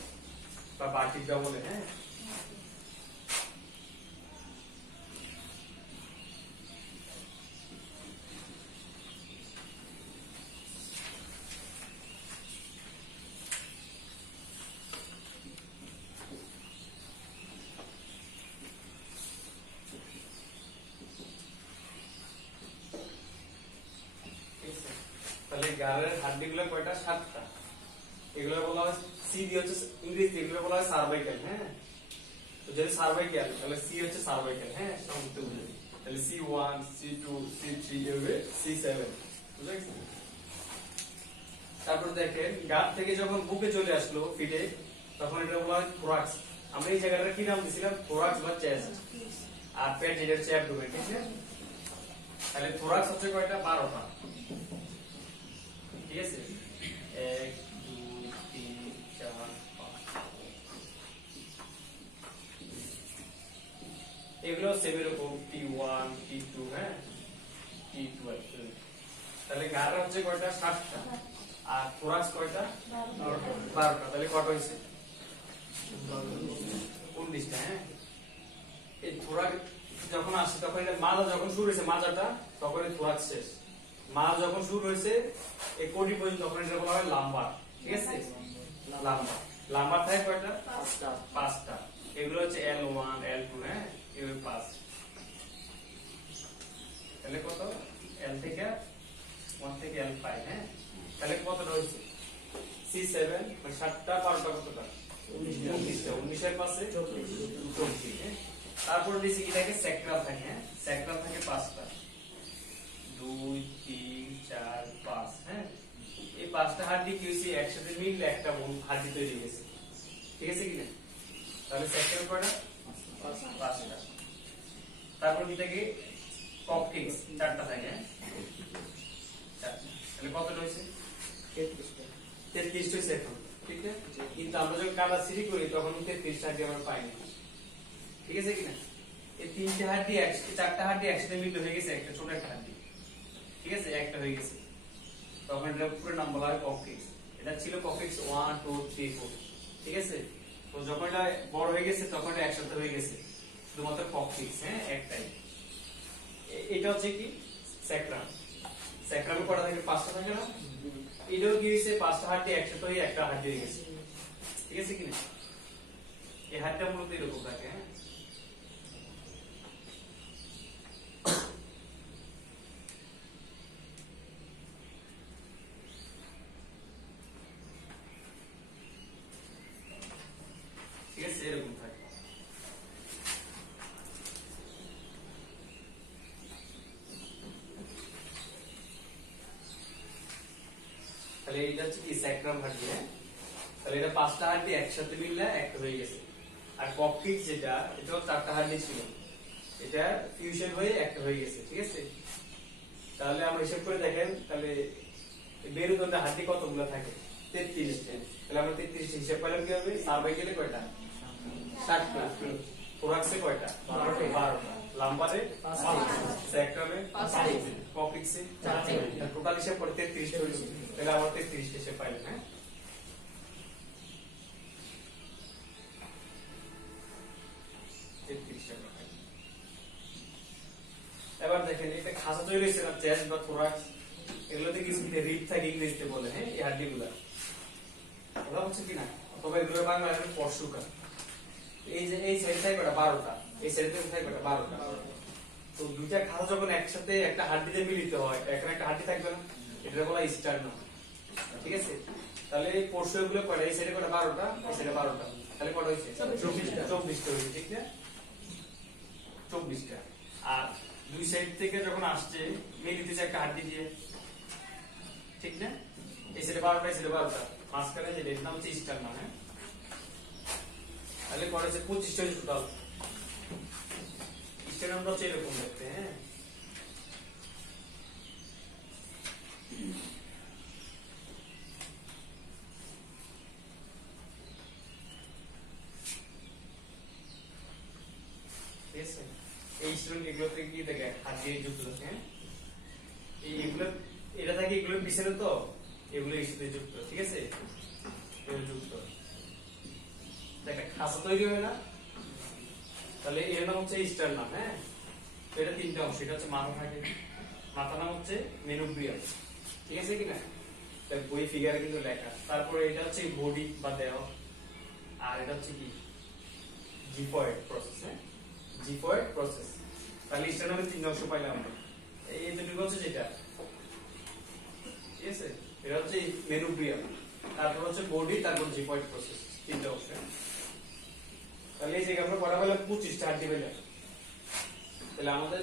বা বাটিকা বলে। তাহলে গালের হাড্ডি গুলো কয়টা? 7টা। এগুলো বলা হয় সি দিয়ে হচ্ছে ইংরেজিতে এগুলো বলা হয় সার্ভাইকাল। তো যদি সার্ভাইকাল তাহলে সি হচ্ছে সার্ভাইকাল। সংযুক্ত বুঝে তাহলে C1 C2 C3 এভাবে C7, বুঝেছ? তারপর দেখেন গাত থেকে যখন বুকে চলে আসলো ফিটে, তখন এটা বলা হয় থোরাক্স। আমরা এই জায়গাটা কি নাম দিয়েছিলাম? থোরাক্স বা চেস্ট। আর পেট যেটা হচ্ছে অ্যাবডোমেন, ঠিক আছে? তাহলে থোরাক্স হচ্ছে কয়টা? 12টা, ঠিক আছে। 1 2 3 4 5। এগুলো সেভের উপর T1 T2 T12। তাহলে গাড়া হচ্ছে কয়টা? 7টা। আর থোরাক্স কয়টা? 12টা। তাহলে কত হয়েছে? 19টা। এই থোরাক্স যখন আসে তখন এটা মাজা যখন শুরু হয়েছে, মাজাটা তখন থোরাক্স শেষ। মাছ যখন শুরু হয়েছে এই কোটি পর্যন্ত তখন এটা বলা হয় লাম্বার, ঠিক আছে? লাম্বার। লাম্বার থাকে কয়টা? 5টা। এগুলো হচ্ছে L1 L2, এগুলো 5। তাহলে কত? L থেকে 1 থেকে L5। তাহলে কতটা হয়েছে? C7 মানে 7টা 12টা কতটা? 19টা। 19 এর পাশে 24। তারপর নিচে কি থাকে? স্যাক্রাল থাকে। স্যাক্রাল থাকে 5টা, 2 3 4 5। এই 5টা হাড্ডি কি হয়েছে? একসাথে মিললে একটা হাড্ডি তৈরি হয়েছে, ঠিক আছে কিনা? তাহলে স্যাক্রাল কয়টা? 5টা। তারপর কি থাকে? ককটিক্স 4টা থাকে। 4টা। তাহলে কতটা হয়েছে? 33 হয়েছে এখন, ঠিক আছে? কিন্তু আমরা যখন কাদা সিরি করি তখন 33টা হাড্ডি আমরা পাই না, ঠিক আছে কিনা? এই 3টে হাড্ডি 4টা হাড্ডি একসাথে মিললে হয়ে গেছে একটা ছোট একটা হাড্ডি, ঠিক আছে? একটা হয়ে গেছে। তখন এটা পুরো নাম বলা হয় ককটিক্স। এটা ছিল ককটিক্স 1 2 3 4, ঠিক আছে? তো যখন এটা বড় হয়ে গেছে তখন এটা একসাথে হয়ে গেছে শুধুমাত্র ককটিক্স, একটাই। এটা হচ্ছে কি? স্যাক্রাম। স্যাক্রাম কটা থাকে? 5টা থাকে না? এটাও কি হয়েছে? 5টা হাড্ডি একসাথে হয়ে একটা হাড্ডি হয়ে গেছে, ঠিক আছে কিনা? এই হাড্ডিটা মূলত এরকম থাকে। ঠিক আছে, এরকম থাকে। তাহলে এটা হচ্ছে কি? স্যাক্রাম হাড্ডি। তাহলে এটা 5টা হাড্ডি একসাথে মিললে একটা হয়ে গেছে। আর ককটিক্স যেটা, এটাও 4টা হাড্ডি ছিল, এটা ফিউশন হয়ে একটা হয়ে গেছে, ঠিক আছে? তাহলে আমরা হিসাব করে দেখেন, তাহলে মেরুদণ্ডের হাড্ডি কতগুলো থাকে? 33টা। তাহলে আমরা 33 হিসাব করলাম কিভাবে? সার্ভাইকেলে কয়টা? 7টা। থোরাক্সে কয়টা? 12টা। লাম্বারে 5টা। স্যাক্রামে 5টা। ককটিক্সে 4টা। টোটাল হিসাব করে 33 হইল। তাহলে আমরা 33 হিসাব পাইলাম। 33টা। এবার দেখেন এটা খাঁচা তৈরি হয়েছে না, চেস্ট বা থোরাক্স, এগুলোতে কিছু রিপ থাকে, ইংরেজিতে বলে। এই হাড্ডিগুলা ওরা হচ্ছে কিনা, অথবা এগুলো বাংলা পরশুকা। এই যে এই সাইড থাকে 12টা, এই সাইড থেকে থাকে 12টা। তো দুইটা খাঁচা যখন একসাথে একটা হাড্ডিতে মিলিত হয়, এখানে একটা হাড্ডি থাকবে না, এটা বলা স্টার্নাম। ঠিক আছে, তাহলে এই পোর্শনগুলো কয়টা? এই সাইডে কয়টা? 12টা, এই সাইডে 12টা, তাহলে কয়টা হইছে? 24টা হইছে। ঠিক না, 24টা। আর দুই সাইড থেকে যখন আসছে মিলিতেছে একটা হাড্ডি দিয়ে, ঠিক না, এই সাইডে 12টা, এই সাইডে 12টা, মাঝখানে যে এর নাম হচ্ছে স্টার্নাম। হ্যাঁ, তাহলে কয়টা হচ্ছে? 25টা হইছে টোটাল। স্টার্নামটা হচ্ছে এরকম দেখতে। হ্যাঁ, এই স্টুডেন্ট এগুলোতে কি দেখে হাত দিয়ে যুক্ত থাকে। হ্যাঁ, এইগুলো এটা থাকে, এগুলো পিছনে তো, এগুলো এর সাথে যুক্ত। ঠিক আছে, এগুলো যুক্ত, দেখেন খাঁচা তৈরি হয় না, তাহলে এর নাম হচ্ছে স্টার্নাম। হ্যাঁ, তো এটা তিনটা অংশ, এটা হচ্ছে মাথা থাকে, মাথা নাম হচ্ছে মেনুব্রিয়াম। ঠিক আছে কিনা, বই ফিগারে কিন্তু লেখা। তারপরে এটা হচ্ছে বডি বা দেহ, আর এটা হচ্ছে কি জিফয়েড প্রসেস। হ্যাঁ, জিফয়েড প্রসেস। তাহলে স্টার্নামের তিন অংশ পাইলাম আমরা। এই দুটো হচ্ছে যেটা, ঠিক আছে, এটা হচ্ছে মেনুব্রিয়াম, তারপর হচ্ছে বডি, তারপর জিফয়েড প্রসেস, তিনটা অংশ। তাহলে এই যে আমরা পড়া পেলাম 25টা হাড্ডি পেলাম। তাহলে আমাদের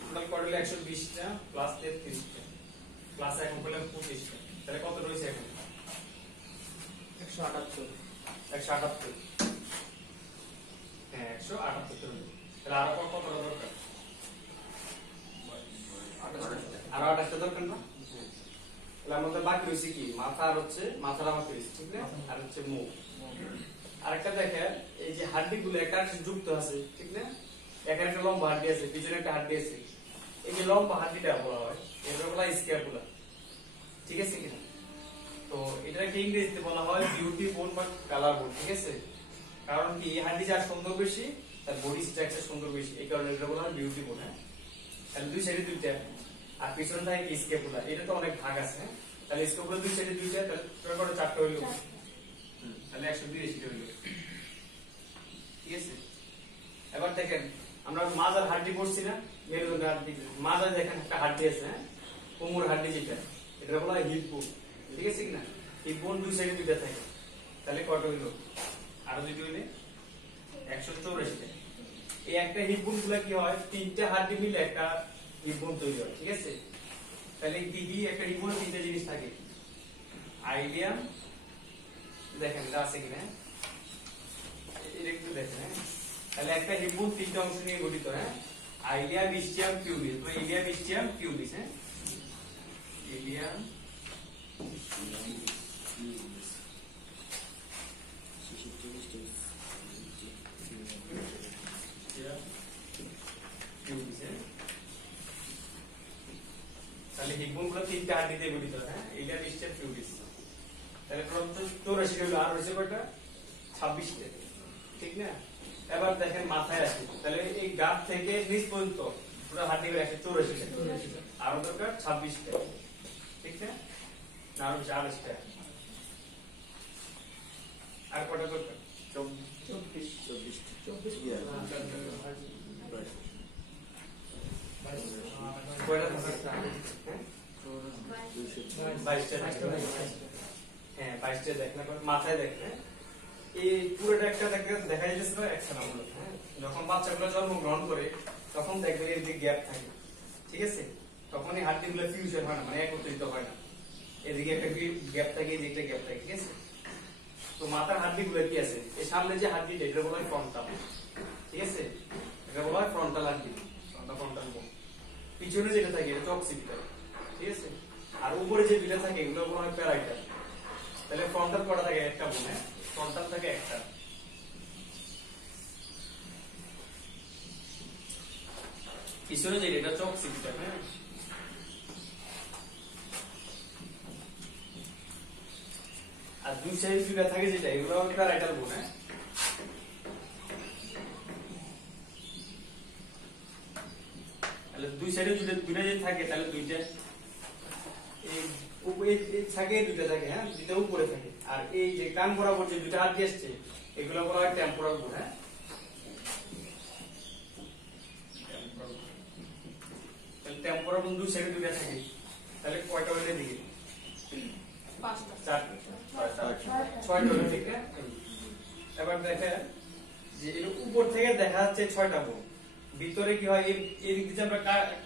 টোটাল পড়া হলো 120টা প্লাস 33টা প্লাস এখন পেলাম 25টা। তাহলে কত রয়েছে এখন? 178। 178। হ্যাঁ, 178 রয়েছে। তাহলে আরো কত দরকার? আরো 28টা দরকার না? তাহলে আমাদের বাকি হয়েছে কি? মাথা আর হচ্ছে মাথার বাকি হয়েছে, ঠিক না, আর হচ্ছে মুখ। আরেকটা দেখেন, এই যে হাড্ডি গুলো একটা যুক্ত আছে, ঠিক না, এখানে একটা লম্বা হাড্ডি আছে, পিছনে একটা হাড্ডি আছে। এই যে লম্বা হাড্ডিটা বলা হয়, এটা বলা হয় স্ক্যাপুলা। ঠিক আছে কিনা, তো এটাকে ইংরেজিতে বলা হয় বিউটি বোন বা কালার বোন। ঠিক আছে, কারণ কি এই হাড্ডি যার সুন্দর বেশি, তার বডি স্ট্রাকচার সুন্দর বেশি, এই কারণে এটা বলা হয় বিউটি বোন। হ্যাঁ, তাহলে দুই সাইডে দুইটা, আর পিছনে থাকে স্ক্যাপুলা। এটা তো অনেক ভাগ আছে। হ্যাঁ, তাহলে স্ক্যাপুলা দুই সাইডে দুইটা, তাহলে টোটাল 4টা হইলো, তাহলে 182টা হইলো। ঠিক আছে, এবার দেখেন আমরা মাজার হাড্ডি পড়ছি না, মেরুদণ্ডের হাড্ডি, মাজার দেখেন একটা হাড্ডি আছে। হ্যাঁ, কোমর হাড্ডি যেটা, এটা বলা হয় হিপ বোন। ঠিক আছে কিনা, হিপ বোন দুই সাইডে দুইটা থাকে, তাহলে কত হইলো? আরো দুটো হইলে 184টা। এই একটা হিপ বোন গুলা কি হয়, তিনটা হাড্ডি মিলে একটা হিপ বোন তৈরি হয়। ঠিক আছে, তাহলে কি কি একটা হিপ বোনে তিনটা জিনিস থাকে, আইলিয়াম, দেখেন এটা আছে কিনা, এটা একটু দেখেন। হ্যাঁ, তাহলে একটা হিপ বোন তিনটা অংশ নিয়ে গঠিত। হ্যাঁ, আইলিয়াম, ইস্টিয়াম, পিউবিস। তো ইলিয়াম, ইস্টিয়াম, পিউবিস। হ্যাঁ, ইলিয়াম, তাহলে হিপবোন গুলো তিনটা হাড্ডি দিয়ে গঠিত। হ্যাঁ, ইলিয়াম, ইস্টিয়াম, পিউবিস। তাহলে প্রথম 84 হলো, আর হয়েছে কয়টা? 26টা। ঠিক না, এবার দেখেন মাথায় আসি, তাহলে এই গাঁট থেকে নিচ পর্যন্ত পুরো হাড্ডি করে 184টা, আরো দরকার 26টা। ঠিক না, আরো 40টা, আর কটা দরকার? 24। কয়টা থাকে? 22টা থাকে। হ্যাঁ, 22টা দেখেন, মাথায় দেখেন। এই পুরোটা একটা দেখা যাচ্ছে না একসাথে। হ্যাঁ, যখন বাচ্চাগুলো জন্মগ্রহণ করে তখন দেখবেন এর দিকে গ্যাপ থাকে। ঠিক আছে, তখন এই হাড্ডিগুলো ফিউশন হয় না, মানে একত্রিত হয় না, এদিকে একটা গ্যাপ থাকে, এদিকে একটা গ্যাপ থাকে। ঠিক আছে, তো মাথার হাড্ডিগুলো কি আছে, এই সামনে যে হাড্ডিটা, এটা বলা হয় ফ্রন্টাল। ঠিক আছে, এটা বলা হয় ফ্রন্টাল হাড্ডি, ফ্রন্টাল বোন। পিছনে যেটা থাকে এটা অক্সিপিটাল। ঠিক আছে, আর উপরে যে দুইটা থাকে এগুলো বলা হয় প্যারাইটাল। তাহলে ফ্রন্টাল কটা থাকে? একটা বোন। হ্যাঁ, ফ্রন্টাল থাকে একটা। পিছনে যে এটা হচ্ছে অক্সিপিটাল। হ্যাঁ, আর দুই সাইড দুইটা থাকে যেটা, এগুলো প্যারাইটাল বোন। হ্যাঁ, তাহলে দুই সাইডে দুইটা যদি থাকে তাহলে দুইটা থাকে, দুইটা থাকে। হ্যাঁ, দুইটা উপরে থাকে। আর এই যে কান বরাবর যে দুইটা হাড্ডি আসছে এগুলো বলা হয় টেম্পোরাল বোন। হ্যাঁ, টেম্পোরাল বোন দুই সাইডে দুইটা থাকে তাহলে কয়টা হইলে দিকে 5টা ছয়টা হইলে ঠিক না এবার দেখেন যে এর উপর থেকে দেখা যাচ্ছে 6টা বোন ভিতরে কি হয় এই দিক দিয়ে আমরা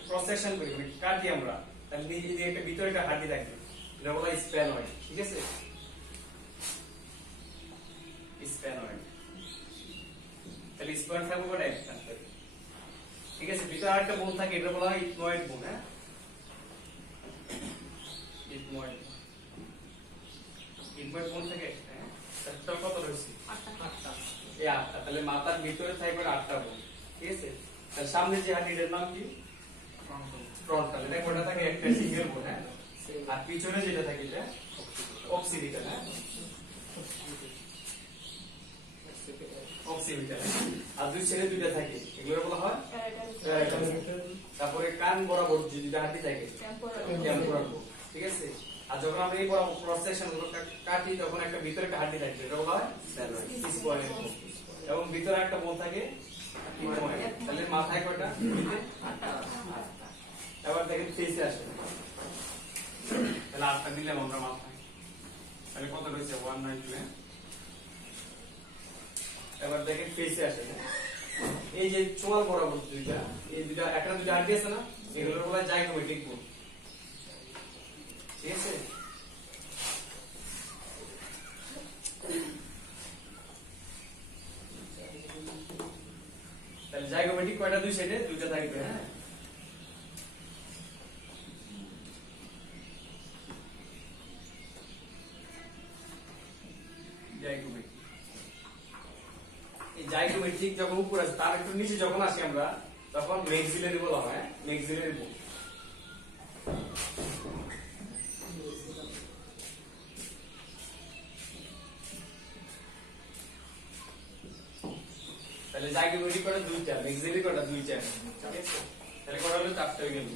ক্রস সেকশন করি মানে কাটি আমরা তাহলে নিচে দিয়ে একটা ভিতরে একটা হাড্ডি থাকে এটা বলা স্প্যান হয় ঠিক আছে স্প্যান হয় তাহলে স্প্যান থাকবে কোটা একটা ঠিক আছে ভিতরে আরেকটা বোন থাকে এটা বলা হয় ইথময়েড বোন হ্যাঁ ইথময়েড বোন থাকে হ্যাঁ তাহলে কত রয়েছে 8টা এই 8টা তাহলে মাথার ভিতরে থাকবে 8টা বোন ঠিক আছে তাহলে সামনে যে হাড্ডিটার নাম কি ফ্রন্টাল এটা কোটা থাকে একটা সিঙ্গেল বোন হ্যাঁ আর পিছনে যেটা থাকে এটা অক্সিপিটাল হ্যাঁ অক্সিপিটাল আর দুই সাইডে দুইটা থাকে এগুলো বলা হয় তারপরে কান বরাবর যে দুইটা হাড্ডি থাকে টেম্পোরাল বোন ঠিক আছে আর যখন আমরা এই বরাবর ক্রস সেকশন গুলো কাটি তখন একটা ভিতরে একটা হাড্ডি থাকে এটা বলা হয় স্পয়েল বোন এবং ভিতরে একটা বোন থাকে তাহলে মাথায় কয়টা এবার দেখেন ফেসে আসে তাহলে 8টা দিলাম আমরা মাথায় তাহলে কত রয়েছে 192 এবার দেখেন ফেসে আসে এই যে চোয়াল বরাবর দুইটা এই দুইটা একটা দুইটা হাড্ডি আছে না এগুলোর বলা হয় জাইগোমেটিক বোন ঠিক আছে তাহলে জাইগোমেটিক কয়টা দুই সাইডে দুইটা থাকবে হ্যাঁ জাইগোমেটিক এই জাইগোমেটিক যখন উপর আসে তার একটু নিচে যখন আসি আমরা তখন মেক্সিলারি বলা হয় মেক্সিলারি বোন তাহলে জাইগোমেটিক কটা দুইটা মেক্সিলারি কটা দুইটা ঠিক আছে তাহলে কটা হলো 4টা হয়ে গেল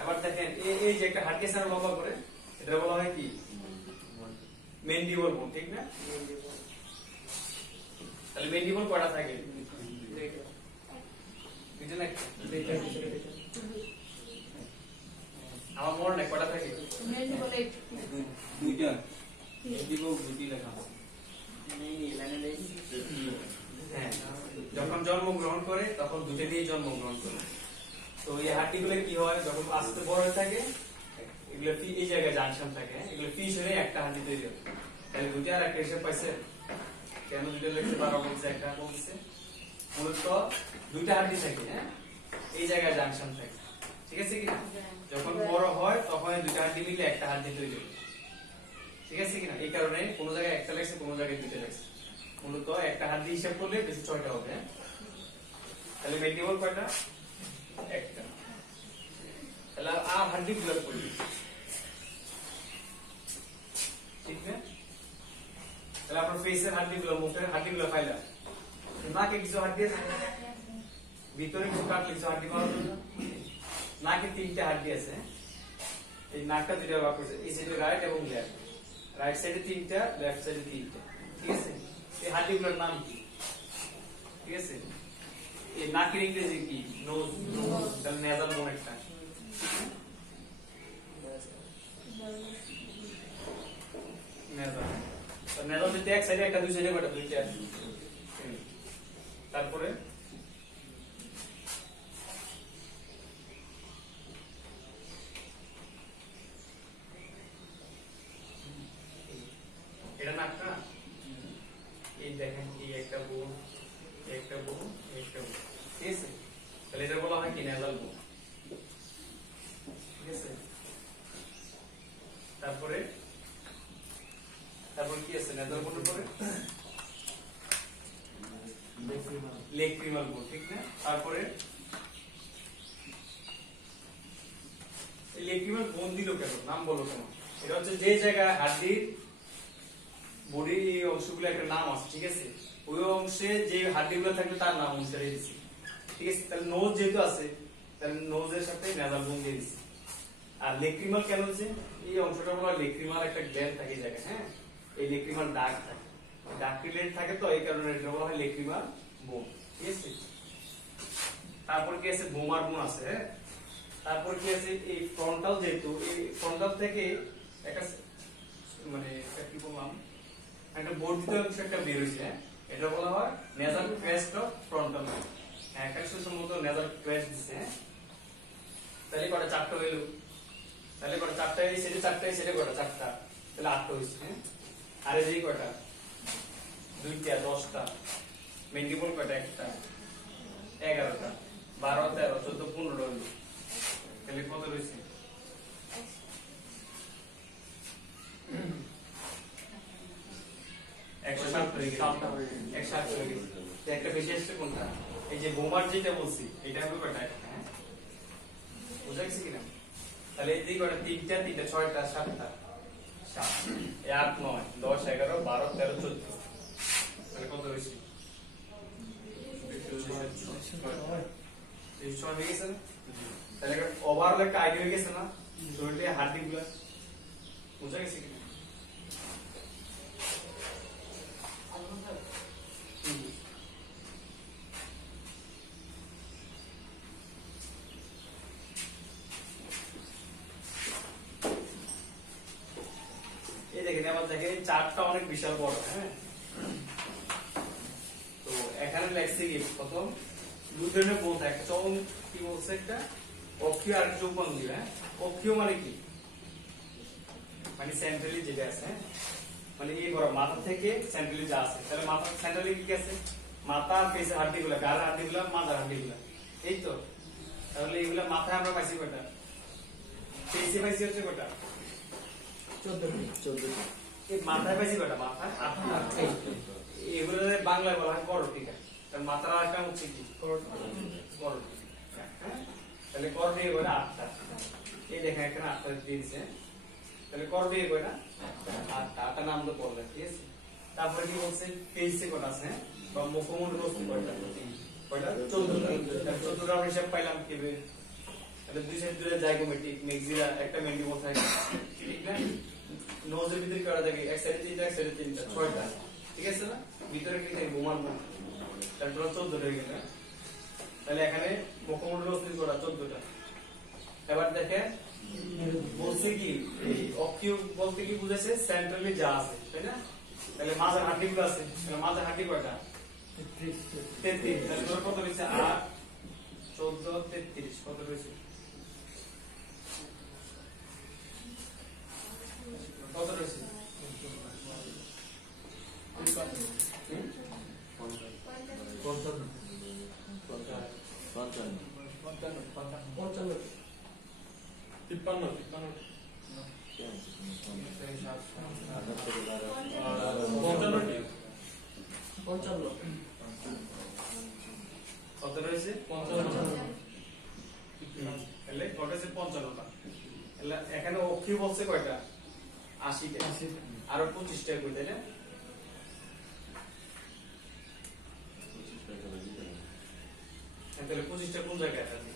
এবার দেখেন এই যে একটা হাড্ডি আছে লম্বা করে এটা বলা হয় কি মেন্ডিবল বোন ঠিক না তাহলে মেন্ডিবল কটা থাকে দুইটা না আমার মনে নাই কটা থাকে দুইটা মেন্ডিবল দুটি লেখা হ্যাঁ যখন জন্মগ্রহণ করে তখন দুটো দিয়ে জন্মগ্রহণ করে তো এই হাড্ডিগুলো কি হয় যখন আস্তে বড় হয়ে থাকে এগুলো এই জায়গায় জাংশন থাকে এগুলো ফিশ হয়ে একটা হাড্ডি তৈরি হয় তাহলে দুটো আর একটা হিসেব পাইছে কেন দুটো লিখতে পারো বলছে একটা বলছে মূলত দুইটা হাড্ডি থাকে হ্যাঁ এই জায়গায় জাংশন থাকে ঠিক আছে কি যখন বড় হয় তখন দুইটা হাড্ডি মিলে একটা হাড্ডি তৈরি হয় ঠিক আছে কিনা এই কারণে কোন জায়গায় একটা লাগছে কোন জায়গায় দুইটা লাগছে মূলত একটা হাড্ডি হিসাব করলে বেশি 6টা হবে তাহলে মেন্ডিবল কয়টা একটা তাহলে আর হাড্ডি গুলো করি ঠিক না তাহলে আমরা ফেসের হাড্ডি গুলো মুখের হাড্ডি গুলো পাইলাম নাকে কিছু হাড্ডি আছে ভিতরে কিছু কাটলে কিছু হাড্ডি পাওয়া যাবে নাকে 3টা হাড্ডি আছে এই নাকটা দুইটা ভাগ করছে এই সাইডে রাইট এবং লেফট রাইট সাইডে 3টা লেফট সাইডে 3টা ঠিক আছে এই হাড্ডিগুলোর নাম কি ঠিক আছে এই নাকের ইংরেজি কি নোজ তাহলে নেজাল বোন একটা নেজাল তো নেজাল যদি এক সাইডে একটা দুই সাইডে কয়টা দুইটা তারপরে এটা নাকটা এই দেখেন এই একটা বোন একটা বোন একটা বোন ঠিক আছে তাহলে এটা বলা হয় কি নেজাল বোন ঠিক আছে তারপরে কি আছে নেজাল বোনের পরে লেক্রিমাল বোন ঠিক না তারপরে লেক্রিমাল বোন দিল কেন নাম বলো কেন এটা হচ্ছে যে জায়গায় হাড্ডির বডির এই অংশগুলো একটা নাম আছে ঠিক আছে ওই অংশে যে হাড্ডিগুলো থাকবে তার নাম অনুসারে দিচ্ছি ঠিক আছে তাহলে নোজ যেহেতু আছে তাহলে নোজের সাথে নেজাল বোন দিয়ে দিচ্ছি আর লেক্রিমাল কেন হচ্ছে এই অংশটা বলা লেক্রিমাল একটা গ্ল্যান্ড থাকে এই জায়গায় হ্যাঁ এই লেক্রিমাল দাগ থাকে দাগ রিলেটেড থাকে তো এই কারণে এটা বলা হয় লেক্রিমাল বোন ঠিক আছে তারপর কি আছে বোমার বোন আছে, হ্যাঁ। তারপর কি আছে এই ফ্রন্টাল, যেহেতু এই ফ্রন্টাল থেকে একটা মানে কি বললাম একটা বর্ধিত অংশ একটা বের হয়েছে, হ্যাঁ। এটা বলা হয় নেজাল ক্রেস্ট অফ ফ্রন্টাল। হ্যাঁ, একটা সম্ভবত নেজাল ক্রেস্ট দিছে, হ্যাঁ। তাহলে কটা চারটা হইলো, তাহলে কটা চারটা এই সেটে চারটা এই সেটে কটা চারটা, তাহলে 8টা হইছে, হ্যাঁ। আর এই কটা 2টা 10টা মেন্ডিবল কটা একটা 11টা 12 13 14 15 হইলো, তাহলে কত হইছে? একটা বেশি আসছে কোনটা? এই যে বোমার যেটা বলছি এটা হবে কটা? হ্যাঁ, বুঝা গেছে কিনা? তাহলে এই কটা 3টা 3টা 6টা 7টা 7 8 9 10 11 12 13 14, তাহলে কত হয়েছে? 6 হয়ে গেছে না? তাহলে ওভারঅল একটা আইডিয়া হয়ে গেছে না শরীরে হাড্ডি গুলা, বুঝা গেছে কিনা? এই দেখেন আবার দেখেন চারটা অনেক বিশাল বড়, হ্যাঁ। তো এখানে লেখছে কি কত দুই ধরনের বলতে, একটা চরম কি বলছে, একটা অক্ষীয় আর একটা উপঙ্গীয়, হ্যাঁ। অক্ষীয় মানে কি, মানে সেন্ট্রালি যেটা আছে, হ্যাঁ, মানে এই বড় মাথা থেকে সেন্ট্রালি যা আছে, তাহলে মাথা সেন্ট্রালি কি আছে? মাথা, ফেসের হাড্ডিগুলা, গালের হাড্ডিগুলা, মাথার হাড্ডিগুলা, এই তো। তাহলে এগুলা মাথায় আমরা পাইছি কয়টা? ফেসে পাইছি হচ্ছে কয়টা? 14 এই মাথায় পাইছি কয়টা? মাথায় 8টা। এগুলো বাংলায় বলা হয় করটিকা। তার মাথার আরেকটা হচ্ছে কি? করটিকা, হ্যাঁ। তাহলে করটিকা কয়টা? 8টা। এই দেখেন এখানে 8টা দিয়ে দিছে, তাহলে করটিকা কয়টা? 8টা। 8টা নাম তো পড়লেন, ঠিক আছে। তারপরে কি বলছে? ফেসে কয়টা আছে, হ্যাঁ, বা মুখমণ্ডল কয়টা? কয়টা? 14টা। 14টা আমরা হিসাব পাইলাম কিভাবে? তাহলে দুই সাইড দুটো জাইগোমেট্রিক, মেক্সিলা, একটা মেন্ডিবল থাকে, ঠিক না? নোজের ভিতরে কয়টা থাকে? এক সাইডে 3টা, এক সাইডে 3টা, 6টা, ঠিক আছে না? ভিতরে কি থাকে? বোমার বোন, তাহলে টোটাল 14টা হয়ে গেল। তাহলে এখানে মুখমণ্ডল কয়টা? 14টা। এবার দেখেন বলছে কি এই অক্ষীয় বলতে কি বুঝাইছে? সেন্ট্রালি যা আছে, তাই না? তাহলে মাঝের হাড্ডিগুলো আছে, তাহলে মাঝের হাড্ডি কয়টা? 33। তাহলে তোর কত হইছে? 8 14 33, কত হইছে? কত হইছে? 55 কত রয়েছে? 55। তাহলে কত হচ্ছে? 55টা। তাহলে এখানে অক্ষী বলছে কয়টা? 80টা। আরো 25টা কই, তাই না? তাহলে 25টা কোন জায়গায় আছে?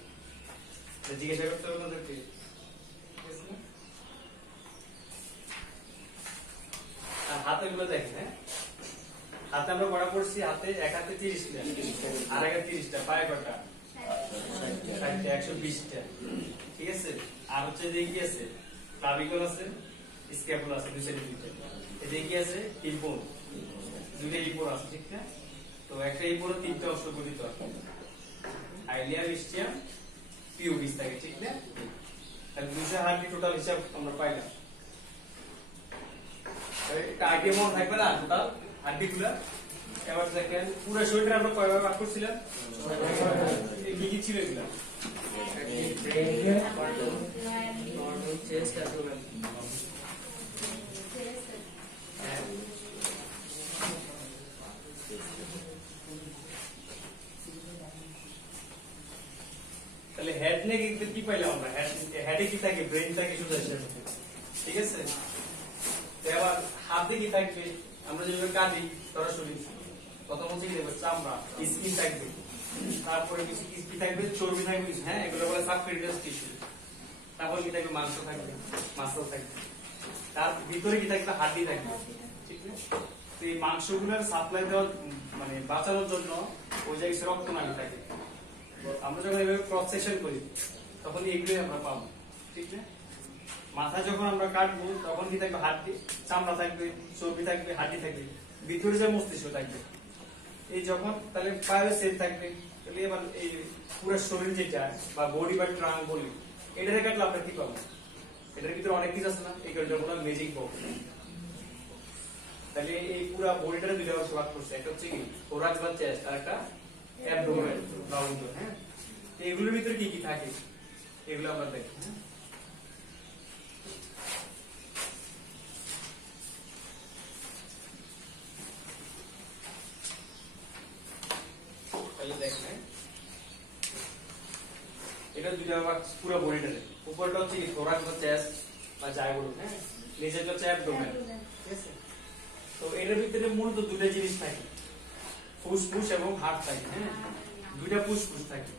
জিজ্ঞাসা করতে হবে আমাদেরকে। আর হাতে গুলো দেখেন, হ্যাঁ, হাতে আমরা কটা পড়ছি? হাতে এক হাতে 30টা, আর এক হাতে 30টা, পায়ে কটা? 60টা, 120টা, ঠিক আছে। আর হচ্ছে যে কি আছে? ক্লাভিকল আছে, স্ক্যাপুলা আছে, দুই সাইডে দুইটা। এতে কি আছে? হিপোন, দুইটা হিপোন আছে, ঠিক না? তো একটা হিপোনে 3টা অংশ গঠিত হয়, আইলিয়াম, ইস্টিয়াম, পিউবিস থাকে, ঠিক না? তাহলে 200 হাড্ডি টোটাল হিসাব আমরা পাইলাম। একটা আইডিয়া মনে থাকবে না টোটাল হাড্ডিগুলা। এবার দেখেন পুরো শরীরটা আমরা কয়ভাবে ভাগ করছিলাম? কি কি ছিল এগুলা? Chest abdomen. তাহলে হেড নিয়ে কি পাইলাম আমরা? হেডে কি থাকে? ব্রেন থাকে শুধু, ঠিক আছে। এবার হাতে কি থাকবে? আমরা যেভাবে কাটি সরাসরি, কথা বলছি কি দেখবে? চামড়া, স্কিন থাকবে, তারপরে কিছু কি থাকবে? চর্বি থাকবে, হ্যাঁ, এগুলো বলে সাবক্লিনিয়াস টিস্যু। তারপর কি থাকবে? মাংস থাকবে, মাসল থাকবে। তার ভিতরে কি থাকবে? হাড্ডি থাকবে, ঠিক না? তো এই মাংসগুলোর সাপ্লাই দেওয়ার মানে বাঁচানোর জন্য ওই জায়গায় রক্তনালী থাকে, আমরা যখন এইভাবে ক্রস সেকশন করি তখন এইগুলোই আমরা পাবো, ঠিক না? মাথা যখন আমরা কাটবো তখন কি থাকবে? হাড্ডি, চামড়া থাকবে, চর্বি থাকবে, হাড্ডি থাকবে, ভিতরে যে মস্তিষ্ক থাকবে। এই যখন তাহলে পায়ের সেল থাকবে, তাহলে এবার এই পুরো শরীর যেটা বা বডি বা ট্রাঙ্ক বলি, এটারে কাটলে আমরা কি পাবো? এটার ভিতরে অনেক কিছু আছে না, এই কারণে বলা ম্যাজিক বক্স। তাহলে এই পুরো বডিটারে দুইটা অংশ ভাগ করছে, একটা হচ্ছে কি থোরাক্স বা চেস্ট, আর একটা অ্যাবডোমেন বা উদর। হ্যাঁ, এগুলোর ভিতরে কি কি থাকে এগুলো আমরা দেখি। হ্যাঁ, তাহলে দেখেন এটা দুইটা ভাগ পুরো বডিটারে। উপরটা হচ্ছে কি থোরাক্স বা চেস্ট বা যাই বলুন, হ্যাঁ, নিচেটা হচ্ছে অ্যাবডোমেন, ঠিক আছে? তো এটার ভিতরে মূলত দুটো জিনিস থাকে, ফুসফুস এবং হার্ট থাকে। হ্যাঁ, দুইটা ফুসফুস থাকে।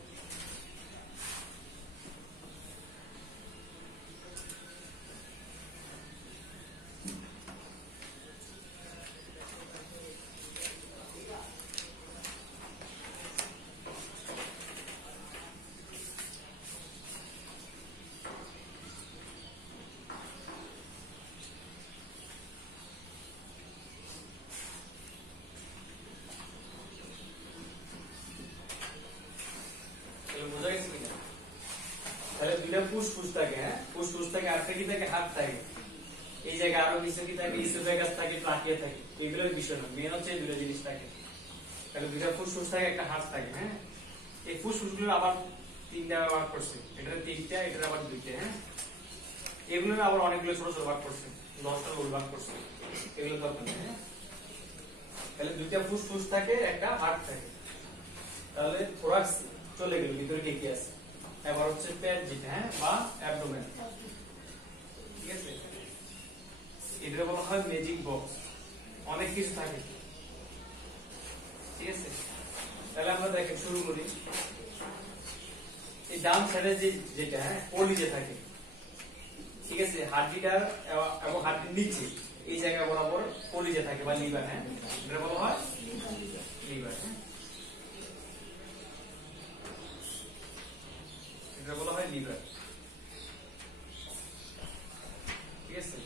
বোঝা গেছে কিনা? তাহলে দুইটা ফুসফুস থাকে। হ্যাঁ, ফুসফুস থাকে, আরেকটা কি থাকে? হার্ট থাকে। এই জায়গায় আরো কিছু কি থাকে? ইসোফেগাস থাকে, ট্রাকিয়া থাকে। এগুলোর বিষয় না, মেন হচ্ছে দুটো জিনিস থাকে। তাহলে দুইটা ফুসফুস থাকে, একটা হার্ট থাকে। হ্যাঁ, এই ফুসফুসগুলো আবার তিনটা ভাগ করছে, এটার তিনটা, এটার আবার দুইটা। হ্যাঁ, এগুলোর আবার অনেকগুলো ছোট ছোট ভাগ করছে, 10টা গোল ভাগ করছে। এগুলো দরকার নেই। হ্যাঁ, তাহলে দুইটা ফুসফুস থাকে, একটা হার্ট থাকে। তাহলে থোরাক্স চলে গেল, ভিতরে কি কি আছে? এবার হচ্ছে পেট যেটা, হ্যাঁ, বা অ্যাবডোমেন, ঠিক আছে? এটা বলা হয় ম্যাজিক বক্স, অনেক কিছু থাকে, ঠিক আছে? তাহলে আমরা দেখেন শুরু করি। এই ডান সাইডে যেটা, হ্যাঁ, কলিজা থাকে, ঠিক আছে? হাড্ডিটার এবং হাড্ডির নিচে এই জায়গা বরাবর কলিজা থাকে বা লিভার। হ্যাঁ, এটা বলা হয় লিভার। হ্যাঁ, এটা বলা হয় লিভার, ঠিক আছে?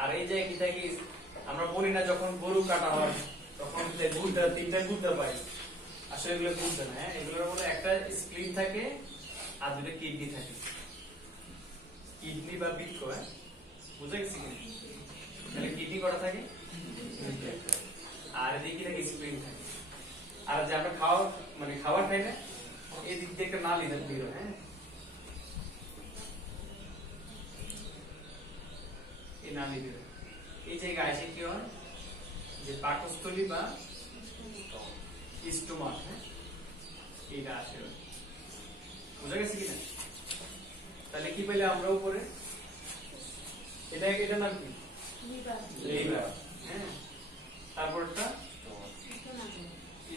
আর এই যে কি থাকে, আমরা বলি না যখন গরু কাটা হয় তখন গুড়টা, তিনটা গুড়টা পাই, আসলে এগুলো গুড়টা না। হ্যাঁ, এগুলোর মধ্যে একটা স্প্লিন থাকে আর দুটো কিডনি থাকে, কিডনি বা বৃক্ক। হ্যাঁ, বুঝা গেছে কি? তাহলে কিডনি কটা থাকে? আর এদিকে কি থাকে? স্প্লিন থাকে। আর যে আমরা খাবার খাই না, এই দিক দিয়ে একটা নালি থাকে বেরো। হ্যাঁ, এই নালি বেরো, এই জায়গায় এসে কি হয়? যে পাকস্থলী বা স্টোমাক, হ্যাঁ, এইটা আসে। বুঝা গেছে কিনা? তাহলে কি পেলে আমরা উপরে? এটা নাম কি? লিভার। হ্যাঁ, তারপরটা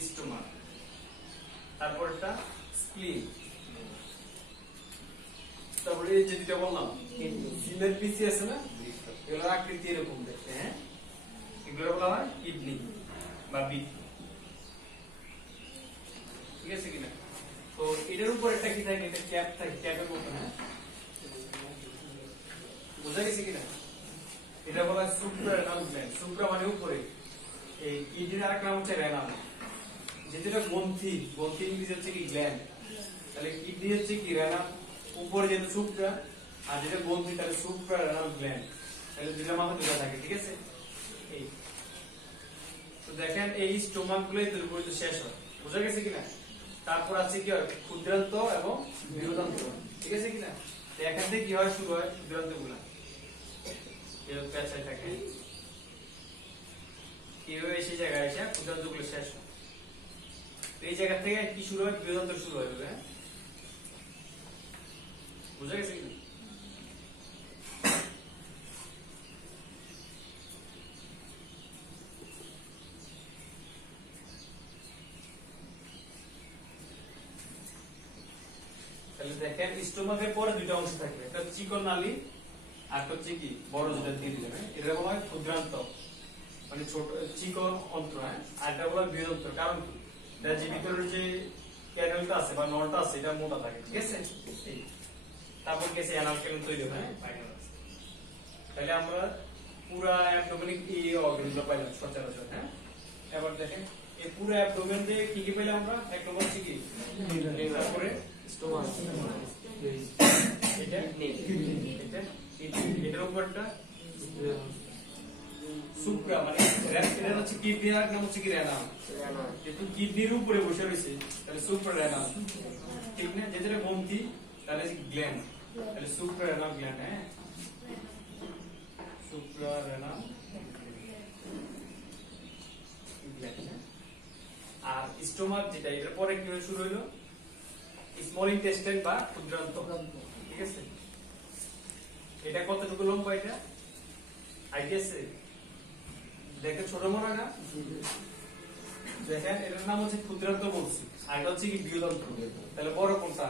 স্টোমাক, তারপরটা স্প্লিন, তারপরে এই যে যেটা বললাম সিলের পিসি আছে না, এগুলোর আকৃতি এরকম দেখতে। হ্যাঁ, এগুলো বলা হয় কিডনি বা বৃক্ক, ঠিক আছে কিনা? তো এটার উপর একটা কি থাকে? এটা ক্যাপ থাকে, ক্যাপের মতো। হ্যাঁ, বুঝা গেছে কিনা? এটা বলা হয় সুপ্রারেনাল গ্ল্যান্ড। সুপ্রা মানে উপরে, এই কিডনির আরেক নাম হচ্ছে রেনাল। যেটা গ্রন্থি, গ্রন্থি ইংরেজি হচ্ছে কি? গ্ল্যান্ড। তাহলে কিডনি হচ্ছে কি? রেনাল, উপরে যেটা সুপ্রা, আর যেটা গ্রন্থি তাহলে সুপ্রারেনাল গ্ল্যান্ড। তাহলে দুইটা মাথা দুইটা থাকে, ঠিক আছে? এই তো দেখেন এই স্টোমাক গুলোই দুর্বলিত শেষ হয়। বুঝা গেছে কিনা? তারপর আছে কি হয়? ক্ষুদ্রান্ত এবং বৃহদান্ত, ঠিক আছে কিনা? তো এখান থেকে কি হয়? শুরু হয় ক্ষুদ্রান্ত গুলা, এরকম পেঁচায় থাকে, কিভাবে সেই জায়গায় এসে ক্ষুদ্রান্ত গুলো শেষ হয়। এই জায়গা থেকে কি শুরু হয়? বৃহদান্ত শুরু হয়। হ্যাঁ, বুঝা গেছে কিনা? তাহলে দেখেন স্টোমাকের পরে দুইটা অংশ থাকে, একটা চিকন নালী আর হচ্ছে কি বড়, যেটা দিয়ে দিলেন। এটা বলা হয় ক্ষুদ্রান্ত, মানে ছোট চিকন অন্ত্র। হ্যাঁ, আর এটা বলা হয় বৃহদান্ত। কারণ কি? যে ভিতরের যে ক্যানেলটা আছে বা নলটা আছে এটা মোটা থাকে, ঠিক আছে? এই তারপর কেসে অ্যানাল ক্যানেল তৈরি হয়, ফাইনাল আছে। তাহলে আমরা পুরা অ্যাবডোমেনিক এই অর্গানগুলো পাইলাম সচরাচর, হ্যাঁ? এবার দেখেন এই পুরো অ্যাবডোমেন দিয়ে কি কি পেলাম আমরা? এক নম্বর হচ্ছে কি তারপরে স্টোমাক, এটা এটার উপরটা সুপ্রা, মানে এটা হচ্ছে কিডনি, আর নাম হচ্ছে কি রেনাম। যেহেতু কিডনির উপরে বসে রয়েছে তাহলে সুপ্রা রেনাম, ঠিক না? যেটা গ্রন্থি তাহলে গ্ল্যান্ড, তাহলে সুপ্রা রেনাম গ্ল্যান্ড, হ্যাঁ? Supra renal gland. আর স্টোমাক যেটা, এটার পরে কি হয়ে শুরু হইলো? স্মল ইন্টেস্টাইন বা ক্ষুদ্রান্ত, ঠিক আছে? এটা কতটুকু লম্বা? এটা আইডিয়া আছে? দেখে ছোট মনে না? দেখেন এটার নাম হচ্ছে ক্ষুদ্রান্ত বলছি, আর এটা হচ্ছে কি বৃহদন্ত্র। তাহলে বড় কোনটা?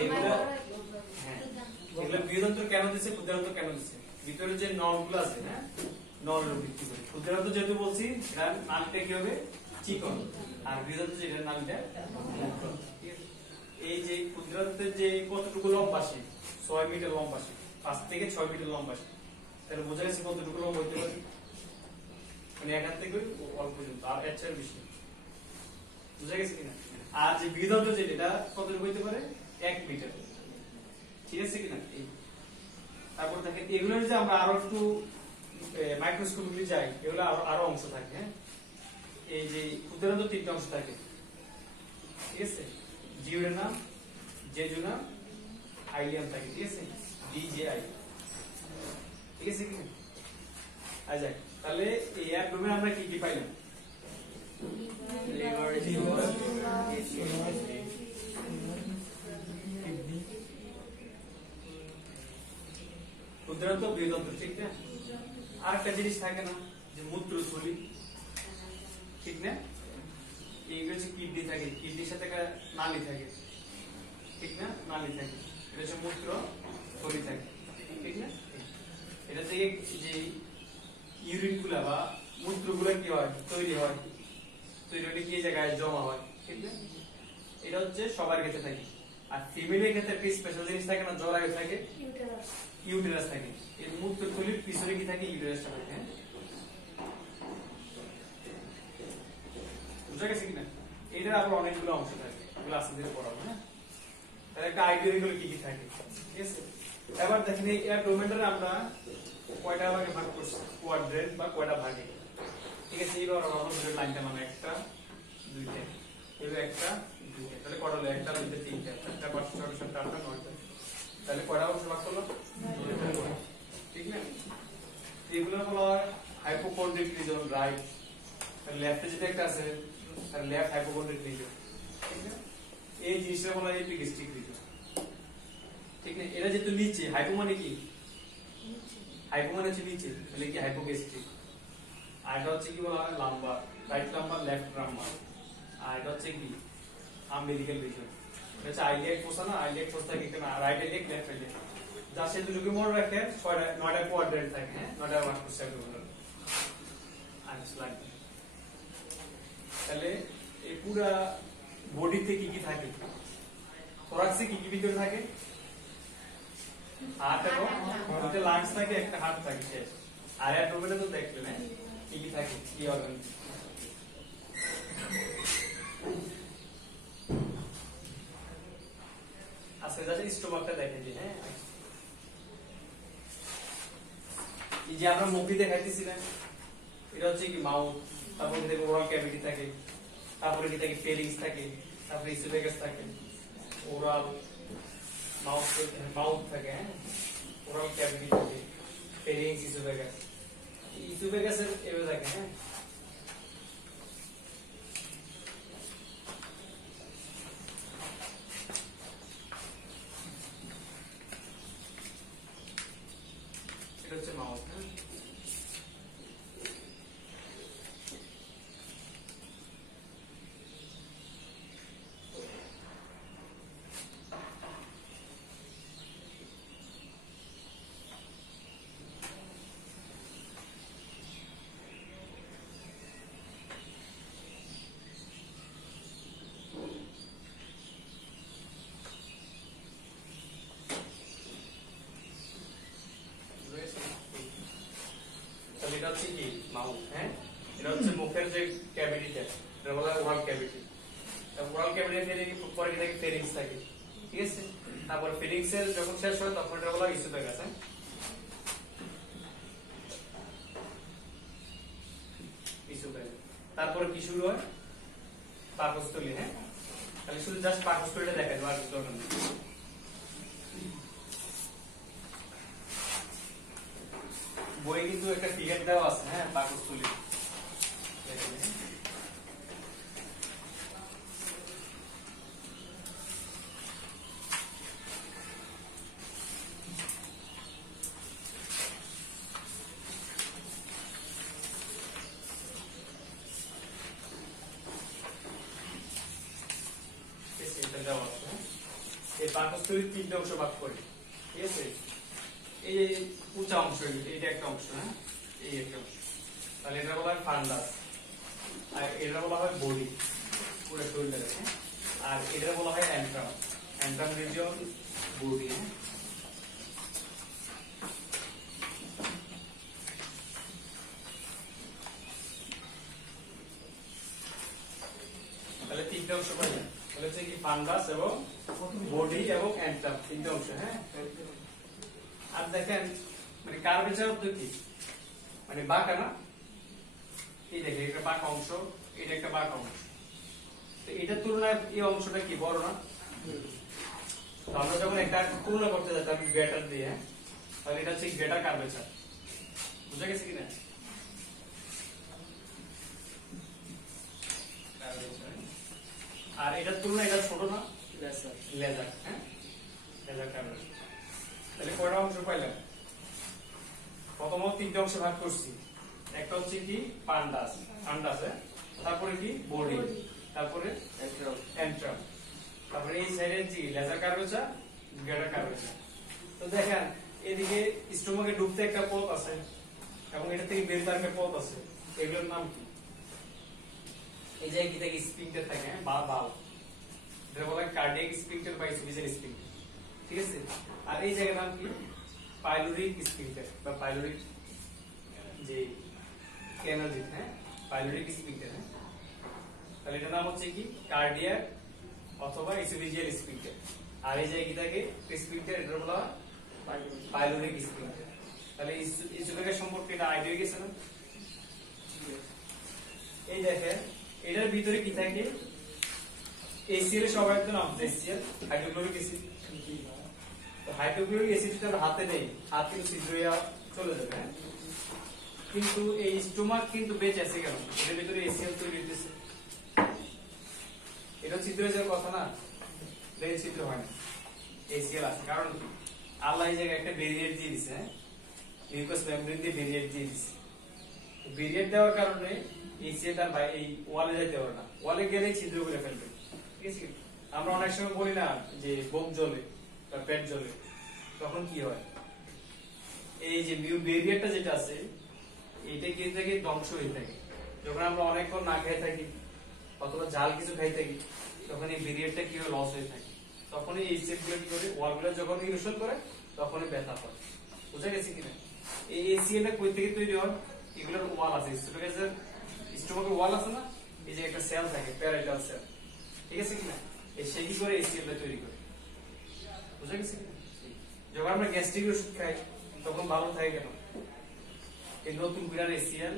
এগুলা, হ্যাঁ, এগুলা বৃহদন্ত্র কেন দিচ্ছে, ক্ষুদ্রান্ত কেন দিচ্ছে? ভিতরে যে নলগুলো আছে, হ্যাঁ, নল ভিত্তি করে ক্ষুদ্রান্ত যেহেতু বলছি, এটার নামটা কি হবে? চিকন। আর বৃহদন্ত্র যেটার নামটা মুক্ত। এই যে ক্ষুদ্রান্তের যে কতটুকু লম্বা, 6 মিটার লম্বা, 5 থেকে 6 মিটার লম্বা। তাহলে বোঝা গেছে কতটুকু লম্বা হইতে পারে, মানে এখান থেকে অল্প পর্যন্ত, আর এর চেয়ে বেশি। বুঝা গেছে কিনা? আর যে বৃহদন্ত্র যেটা, এটা কতটুকু হইতে পারে? 1 মিটার, ঠিক আছে কিনা? এই তারপর দেখেন এগুলোর যে আমরা আরো একটু মাইক্রোস্কোপগুলি যাই, এগুলো আরো অংশ থাকে, হ্যাঁ? এই যে ক্ষুদ্রান্ত 3টা অংশ থাকে, ঠিক আছে? জিওরেনাম, জেজুনাম, আইলিয়াম থাকে, ঠিক আছে? ডিজেআই, ঠিক আছে কি? আচ্ছা, তাহলে এই অ্যাবডোমেন আমরা কি কি পাইলাম? লিভার, ক্ষুদ্রান্ত, বৃহদন্ত্র, ঠিক না? আর একটা জিনিস থাকে না, যে মূত্রথলি, ঠিক না? এইগুলো হচ্ছে কিডনি থাকে, কিডনির সাথে একটা নালী থাকে, ঠিক না? নালী থাকে, এটা হচ্ছে মূত্র থলি থাকে, ঠিক না? এটা থেকে যে ইউরিন গুলা বা মূত্র গুলা কি হয়, তৈরি হয়, তৈরি হলে কি জায়গায় জমা হয়, ঠিক না? এটা হচ্ছে সবার ক্ষেত্রে থাকে। আর ফিমেলের ক্ষেত্রে একটা স্পেশাল জিনিস থাকে না, জ্বর আগে থাকে, ইউটেরাস থাকে। এই মূত্র থলির পিছনে কি থাকে? ইউটেরাসটা থাকে, হ্যাঁ? বুঝা গেছে কিনা? এটার আবার অনেকগুলো অংশ থাকে, এগুলো আস্তে ধীরে পড়াবো, হ্যাঁ? তাহলে একটা আইডিয়া এগুলো কি কি থাকে, ঠিক আছে? এবার দেখেন এই অ্যাবডোমেনটারে আমরা কয়টা ভাগে ভাগ করছি, কোয়াড্রেন্ট বা কয়টা ভাগে, ঠিক আছে? এইবার আমরা লাইনটা মানে 1টা 2টা, এগুলো 1টা 2টা, তাহলে কয়টা হলো? 1টা 2টা 3টা 4টা 5টা 6টা 7টা 8টা 9টা, তাহলে কয়টা অংশ ভাগ করলো? ঠিক না? এগুলো হলো হাইপোকন্ড্রিক রিজন, রাইট। লেফটে যেটা একটা আছে, তার লেফট হাইপোকন্ড্রিক রিজন, ঠিক না? এই জিনিসটা বলা হয় এপিগ্যাস্ট্রিক রিজন, ঠিক না? এটা যেহেতু নিচে, হাইপো মানে কি? হাইপো মানে হচ্ছে নিচে, তাহলে কি হাইপোগ্যাস্ট্রিক। আর এটা হচ্ছে কি বলা হয়? Lumbar, right lumbar, left lumbar. আর এটা হচ্ছে কি? Umbilical region. এটা হচ্ছে আইলিয়াক ফোসা না, আইলিয়াক ফোসা থাকে এখানে, রাইট আইলিয়াক, লেফট আইলিয়াক। যা সে দুটোকে মনে রাখে, 9টা কোয়াড্রেন্ট থাকে, হ্যাঁ? 9টা ভাগ করছে একদম। তাহলে এই পুরা বডিতে কি কি থাকে? থোরাক্সে কি কি ভিতরে থাকে? হার্ট এবং দুটো লাংস থাকে, একটা হার্ট থাকে, শেষ। আর অ্যাবডোমেনে তো দেখলেন, হ্যাঁ, কি কি থাকে, কি অর্গান। আচ্ছা, যাচ্ছে স্টোমাকটা দেখেন যে, হ্যাঁ, এই যে আমরা মুভি দেখাইতেছিলাম, এটা হচ্ছে কি মাউথ, তারপরে দেখো ওরাল ক্যাভিটি থাকে, তারপরে কি থাকে? ফেরিংস থাকে, তারপরে ইসোফেগাস থাকে, ওরাল মাউথ থাকে, হ্যাঁ, ওরাল ক্যাভিটি থাকে, ফেরিংস, ইসোফেগাস। ইসোফেগাসের এভাবে থাকে, হ্যাঁ। এটা হচ্ছে মাউথ, হ্যাঁ। এটা বলা হয় ওরাল ক্যাভিটি। ওরাল ক্যাভিটি পরে কি থাকে ফেরিংস থাকে, ঠিক আছে। তারপর ফেরিংস এর যখন শেষ হয় তখন এটা বলা হয় ইসোফেগাস। ইসোফেগাস তারপরে কি শুরু হয় পাকস্থলী। হ্যাঁ, তাহলে শুধু জাস্ট পাকস্থলীটা দেখা যাবে, আর কিছু দরকার নেই। বই কিন্তু একটা ফিগার দেওয়া আছে, হ্যাঁ, পাকস্থলী। এই পাকস্থলীর তিনটে অংশ ভাগ করে, ঠিক আছে। এই যে উঁচা অংশ, এইটা একটা অংশ, হ্যাঁ, এই একটা অংশ, তাহলে এটা বলা হয় ফান্ডাস, আর এটা বলা হয় বডি, পুরো শরীরটা দেখে। আর এটা বলা হয় অ্যান্ট্রাম, অ্যান্ট্রাম রিজিয়ন বডি। তাহলে তিনটে অংশ পাইলাম, তাহলে হচ্ছে কি ফান্ডাস এবং বডি এবং অ্যান্ট্রাম, তিনটে অংশ। হ্যাঁ, আর দেখেন মানে কার্ভেচার তো কি মানে বাঁকা না, এই দেখেন একটা বাঁকা অংশ, এটা একটা বাঁকা অংশ, তো এটার তুলনায় এই অংশটা কি বড় না? তো আমরা যখন একটা তুলনা করতে যাই আমি গ্রেটার দিয়ে, তাহলে এটা হচ্ছে গ্রেটার কার্ভেচার, বুঝা গেছে কিনা? আর এটার তুলনায় এটা ছোট না, লেজার। হ্যাঁ, লেজার কার্ভেচার। তাহলে কয়টা অংশ পাইলাম? প্রথমত তিনটে অংশ ভাগ করছি, একটা হচ্ছে কি ফান্ডাস, ফান্ডাসে, তারপরে কি বডি, তারপরে অ্যান্ট্রাম, তারপরে এই সাইডে কি লেজার কার্ভেচার, গ্রেটার কার্ভেচার। তো দেখেন এদিকে স্টোমাকে ঢুকতে একটা পথ আছে এবং এটা থেকে বের করার একটা পথ আছে, এগুলোর নাম কি? এই যে কি থাকে স্ফিংক্টার থাকে, বা বাল্ব, এটা বলা হয় কার্ডিয়াক স্ফিংক্টার বা ইসোফেজিয়াল স্ফিংক্টার, ঠিক আছে। আর এই জায়গার নাম কি? পাইলোরিক স্ফিংক্টার বা পাইলোরিক যে ক্যানাল, হ্যাঁ, পাইলোরিক স্ফিংক্টার। হ্যাঁ, তাহলে এটার নাম হচ্ছে কি কার্ডিয়াক অথবা ইসোফেজিয়াল স্ফিংক্টার। আর এই জায়গায় কি থাকে স্ফিংক্টার, এটা বলা হয় পাইলোরিক স্ফিংক্টার। তাহলে ইসোফেগাস সম্পর্কে এটা আইডিয়া হয়ে গেছে না? এই দেখেন এটার ভিতরে কি থাকে? এসিএল এর সবাই তো নাম এসিএল, হাইড্রোক্লোরিক অ্যাসিড। তো হাইড্রোক্লোরিক অ্যাসিডটা হাতে নেই, হাত কিন্তু ছিদ্র হয়ে চলে যাবে। হ্যাঁ, কিন্তু এই স্টোমাক কিন্তু বেঁচে আছে কেন? এর ভিতরে এসিএল তৈরি হইতেছে, এটা ছিদ্র হয়ে যাওয়ার কথা না, এটা ছিদ্র হয় না, এসিএল আছে। কারণ আল্লাহ এই জায়গায় একটা ব্যারিয়ার দিয়ে দিছে, হ্যাঁ, মিউকাস মেমব্রেন দিয়ে ব্যারিয়ার দিয়ে দিছে। ব্যারিয়ার দেওয়ার কারণে এসিএল তার এই ওয়ালে যাইতে পারে না, ওয়ালে গেলেই ছিদ্র করে ফেলবে, ঠিক আছে। আমরা অনেক সময় বলি না যে বুক জ্বলে বা পেট জ্বলে, তখন কি হয়? এই যে ব্যারিয়ারটা যেটা আছে এটা কি থেকে ধ্বংস হয়ে থাকে। যখন আমরা অনেকক্ষণ না খেয়ে থাকি অথবা ঝাল কিছু খাই থাকি, তখন এই ব্যারিয়ারটা কি হয় লস হয়ে থাকে, তখন এই এসিড গুলো কি করে ওয়ালগুলো যখন ইরোশন করে তখনই ব্যথা হয়, বুঝা গেছে কিনা? এই এসিএলটা কই থেকে তৈরি হয়? এগুলোর ওয়াল আছে, স্টোমাকের ওয়াল আছে না, এই যে একটা সেল থাকে প্যারাইটাল সেল, ঠিক আছে কিনা? এই সে কি করে এসিএলটা তৈরি করে, বুঝা গেছে কিনা? যখন আমরা গ্যাস্ট্রিক ওষুধ খাই তখন ভালো থাকে কেন? এই নতুন বিরাট এসিএল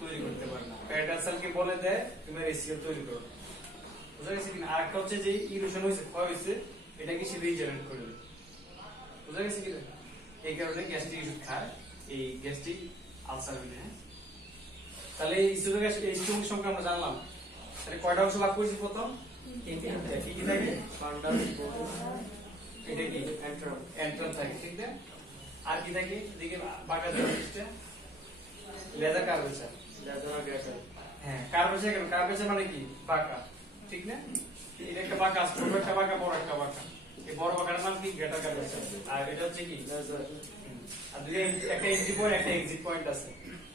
তৈরি করতে পারে না, প্যারাইটাল সেলকে বলে দেয় তুমি এসিএল তৈরি করো, বুঝা গেছে কিনা? আরেকটা হচ্ছে যে ইরোশন হয়েছে, ক্ষয় হয়েছে, এটাকে সে রিজেনারেট করে দেবে, বুঝা গেছে কিনা? এই কারণে গ্যাস্ট্রিক ওষুধ খায়, এই গ্যাস্ট্রিক আলসার হইলে। তাহলে এই ইসোফেগাস এই স্টোমাক সম্পর্কে আমরা জানলাম। তাহলে কয়টা অংশ ভাগ করেছি প্রথম? কি কি থাকে? ফান্ডাস, এটা কি অ্যান্ট্রাম থাকে, ঠিক না? আর কি থাকে? এদিকে বাঁকা জিনিসটা লেজার কার্ভেচার, লেজার গ্রেটার। হ্যাঁ, কার্ভেচার কেন? কার্ভেচার মানে কি বাঁকা, ঠিক না? এটা একটা বাঁকা, ছোট একটা বাঁকা, বড় একটা বাঁকা। এই বড় বাঁকাটার নাম কি? Greater curvature. আর এটা হচ্ছে কি লেজার। আর দুই একটা এন্ট্রি পয়েন্ট একটা এক্সিট পয়েন্ট আছে,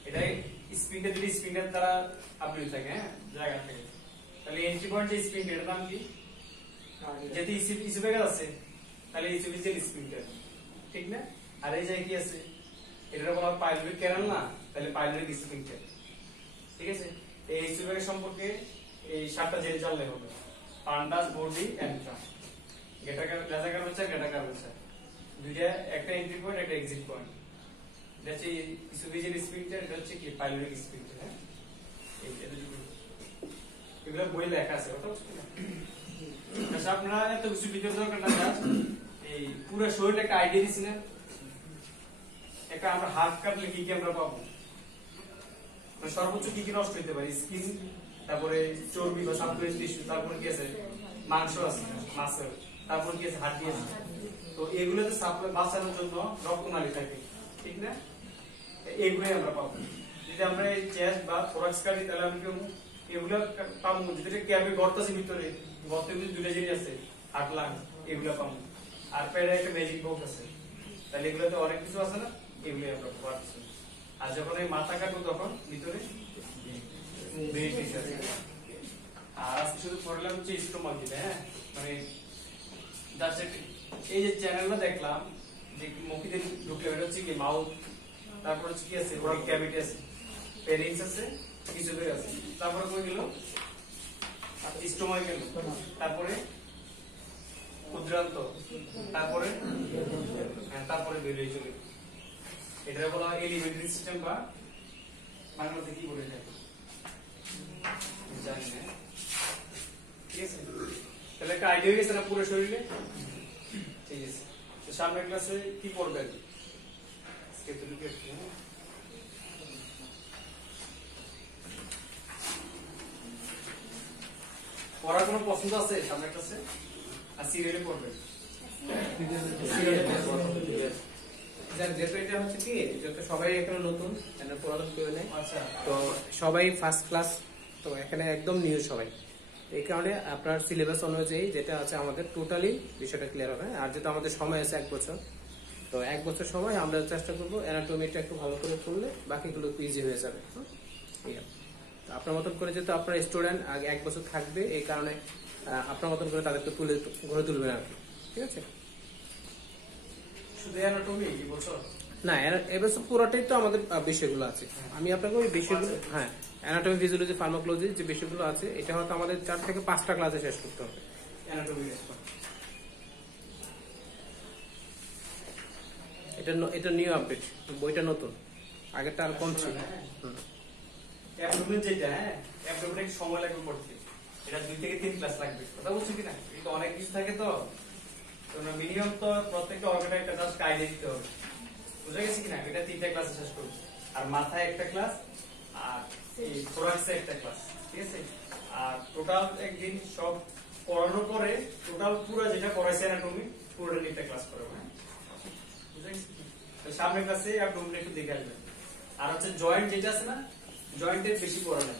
এটা স্প্রিংটা যদি স্প্রিংটার দ্বারা আবৃত থাকে, হ্যাঁ, জায়গা থেকে। তাহলে এন্ট্রি পয়েন্ট যে স্প্রিং, এটার নাম কি? যদি ইসোফেগাস আছে তাহলে ইসোফেজিয়াল স্প্রিংটার, ঠিক না? আর এই জায়গায় কি আছে? এটা বলা হয় পাইলোরিক ক্যানাল না, তাহলে পাইলোরিক স্প্রিংটার, ঠিক আছে। এই ইসোফেগাস সম্পর্কে এই 7টা জিনিস জানলে হবে। Fundus, body antrum. Lesser curvature, greater curvature. দুইটা, একটা এন্ট্রি পয়েন্ট, একটা এক্সিট পয়েন্ট। এটা হচ্ছে ইসোফেজিয়াল স্ফিংক্টার, এটা হচ্ছে কি পাইলোরিক স্ফিংক্টার, হ্যাঁ। এগুলো বই লেখা আছে, কথা বুঝছেন না? আচ্ছা, আপনারা এত কিছু ভিতরে দরকার না, এই পুরো শরীরে একটা আইডিয়া দিছি না, একটা আমরা হাত কাটলে কি কি আমরা পাবো, মানে সর্বোচ্চ কি কি নষ্ট হইতে পারে, স্কিন, তারপরে চর্বি বা সাবকুলার টিস্যু, তারপরে কি আছে মাংস আছে, মাসল, তারপরে কি আছে হাড্ডি আছে। তো এগুলোতে সাপ্লাই বাঁচানোর জন্য রক্তনালী থাকে, ঠিক না? এইগুলোই আমরা পাবো। যদি আমরা এই চেস্ট বা থোরাক্স কাটি তাহলে আমি কি এগুলো পাবো, যেটা ক্যাবে গর্ত আছে ভিতরে, গর্তের ভিতরে দুইটা জিনিস আছে, হার্ট লাংস, এগুলো পাবো। আর পেটে একটা ম্যাজিক বক্স আছে, তাহলে এগুলোতে অনেক কিছু আছে না, এগুলোই আমরা পাচ্ছি। আর যখন এই মাথা কাটবো তখন ভিতরে ব্রেন টিস্যু আছে। আর আজকে শুধু পড়লাম হচ্ছে স্টোমাক, হ্যাঁ, মানে জাস্ট এই যে চ্যানেলটা দেখলাম যে মুখে ঢুকলে এটা হচ্ছে কি মাউথ, তারপর হচ্ছে কি আছে ওরাল ক্যাভিটি আছে, ফেরিংস আছে, কিছু বের আছে, তারপরে কই গেল স্টোমাক গেল, তারপরে ক্ষুদ্রান্ত, তারপরে তারপরে বেরিয়ে চলে। এটা বলা হয় এলিমেন্টারি সিস্টেম, বা বাংলাতে কি বলে থাকে জানি না, ঠিক আছে? তাহলে একটা আইডিয়া হয়ে গেছে না পুরো শরীরে, ঠিক আছে? তো সামনের ক্লাসে কি করবেন? পড়ার কোনো পছন্দ আছে সামনের ক্লাসে? আর সিরিয়ালে পড়বেন? যেহেতু এটা হচ্ছে কি, যেহেতু সবাই এখানে নতুন, পুরাতন কেউ নেই, আচ্ছা, তো সবাই ফার্স্ট ক্লাস, তো এখানে একদম নিউ সবাই। এই কারণে আপনার সিলেবাস অনুযায়ী যেটা আছে আমাদের টোটালি বিষয়টা ক্লিয়ার হবে। আর যেহেতু আমাদের সময় আছে 1 বছর, তো 1 বছর সময় আমরা চেষ্টা করবো অ্যানাটমিটা একটু ভালো করে পড়লে বাকিগুলো ইজি হয়ে যাবে। তো আপনার মতন করে যেহেতু আপনার স্টুডেন্ট আগে 1 বছর থাকবে, এই কারণে আপনার মতন করে তাদেরকে গড়ে তুলবেন আর কি, ঠিক আছে? শুধু অ্যানাটমি কি বলছো? না, এবছর পুরোটাই তো আমাদের বিষয়গুলো আছে। আমি আপনাকে ওই বিষয়গুলো, হ্যাঁ, অ্যানাটমি, ফিজিওলজি, ফার্মাকোলজি যে বিষয়গুলো আছে, এটা হয়তো আমাদের 4 থেকে 5টা ক্লাসে শেষ করতে হবে। অ্যানাটমি এটা নিউ আপডেট, বইটা নতুন, আগেরটা আর কম ছিল। অ্যাবডোমেন যেটা, হ্যাঁ, অ্যাবডোমেনে একটু সময় লাগবে পড়তে, এটা 2 থেকে 3 ক্লাস লাগবে, কথা বলছো কিনা? এটা অনেক কিছু থাকে, তো মিনিমাম তো প্রত্যেকটা অর্গানে একটা জাস্ট আইডিয়া দিতে হবে, বুঝা গেছে কিনা? এটা 3টা ক্লাসে শেষ করবে। আর মাথায় একটা ক্লাস, আর এই থোরাক্সে একটা ক্লাস, ঠিক আছে? আর টোটাল একদিন সব পড়ানোর পরে টোটাল পুরো যেটা পড়াইছে অ্যানাটমি পুরোটা নিয়ে একটা ক্লাস করবে, হ্যাঁ, বুঝা গেছে? তো সামনের ক্লাসে অ্যাবডোমেন একটু দেখে আসবেন। আর হচ্ছে জয়েন্ট যেটা আছে না, জয়েন্টের বেশি পড়া নাই,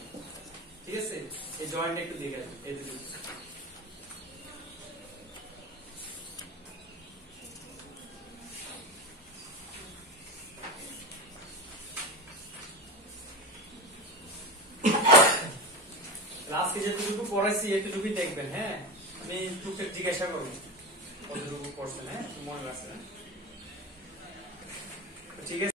ঠিক আছে? এই জয়েন্ট একটু দেখে আসবেন, এই দুটো। লাস্টে যেটুকু পড়াইছি এতটুকুই দেখবেন, হ্যাঁ। আমি টুকটাক জিজ্ঞাসা করবো কতটুকু পড়ছেন, হ্যাঁ, মনে আছে, ঠিক আছে?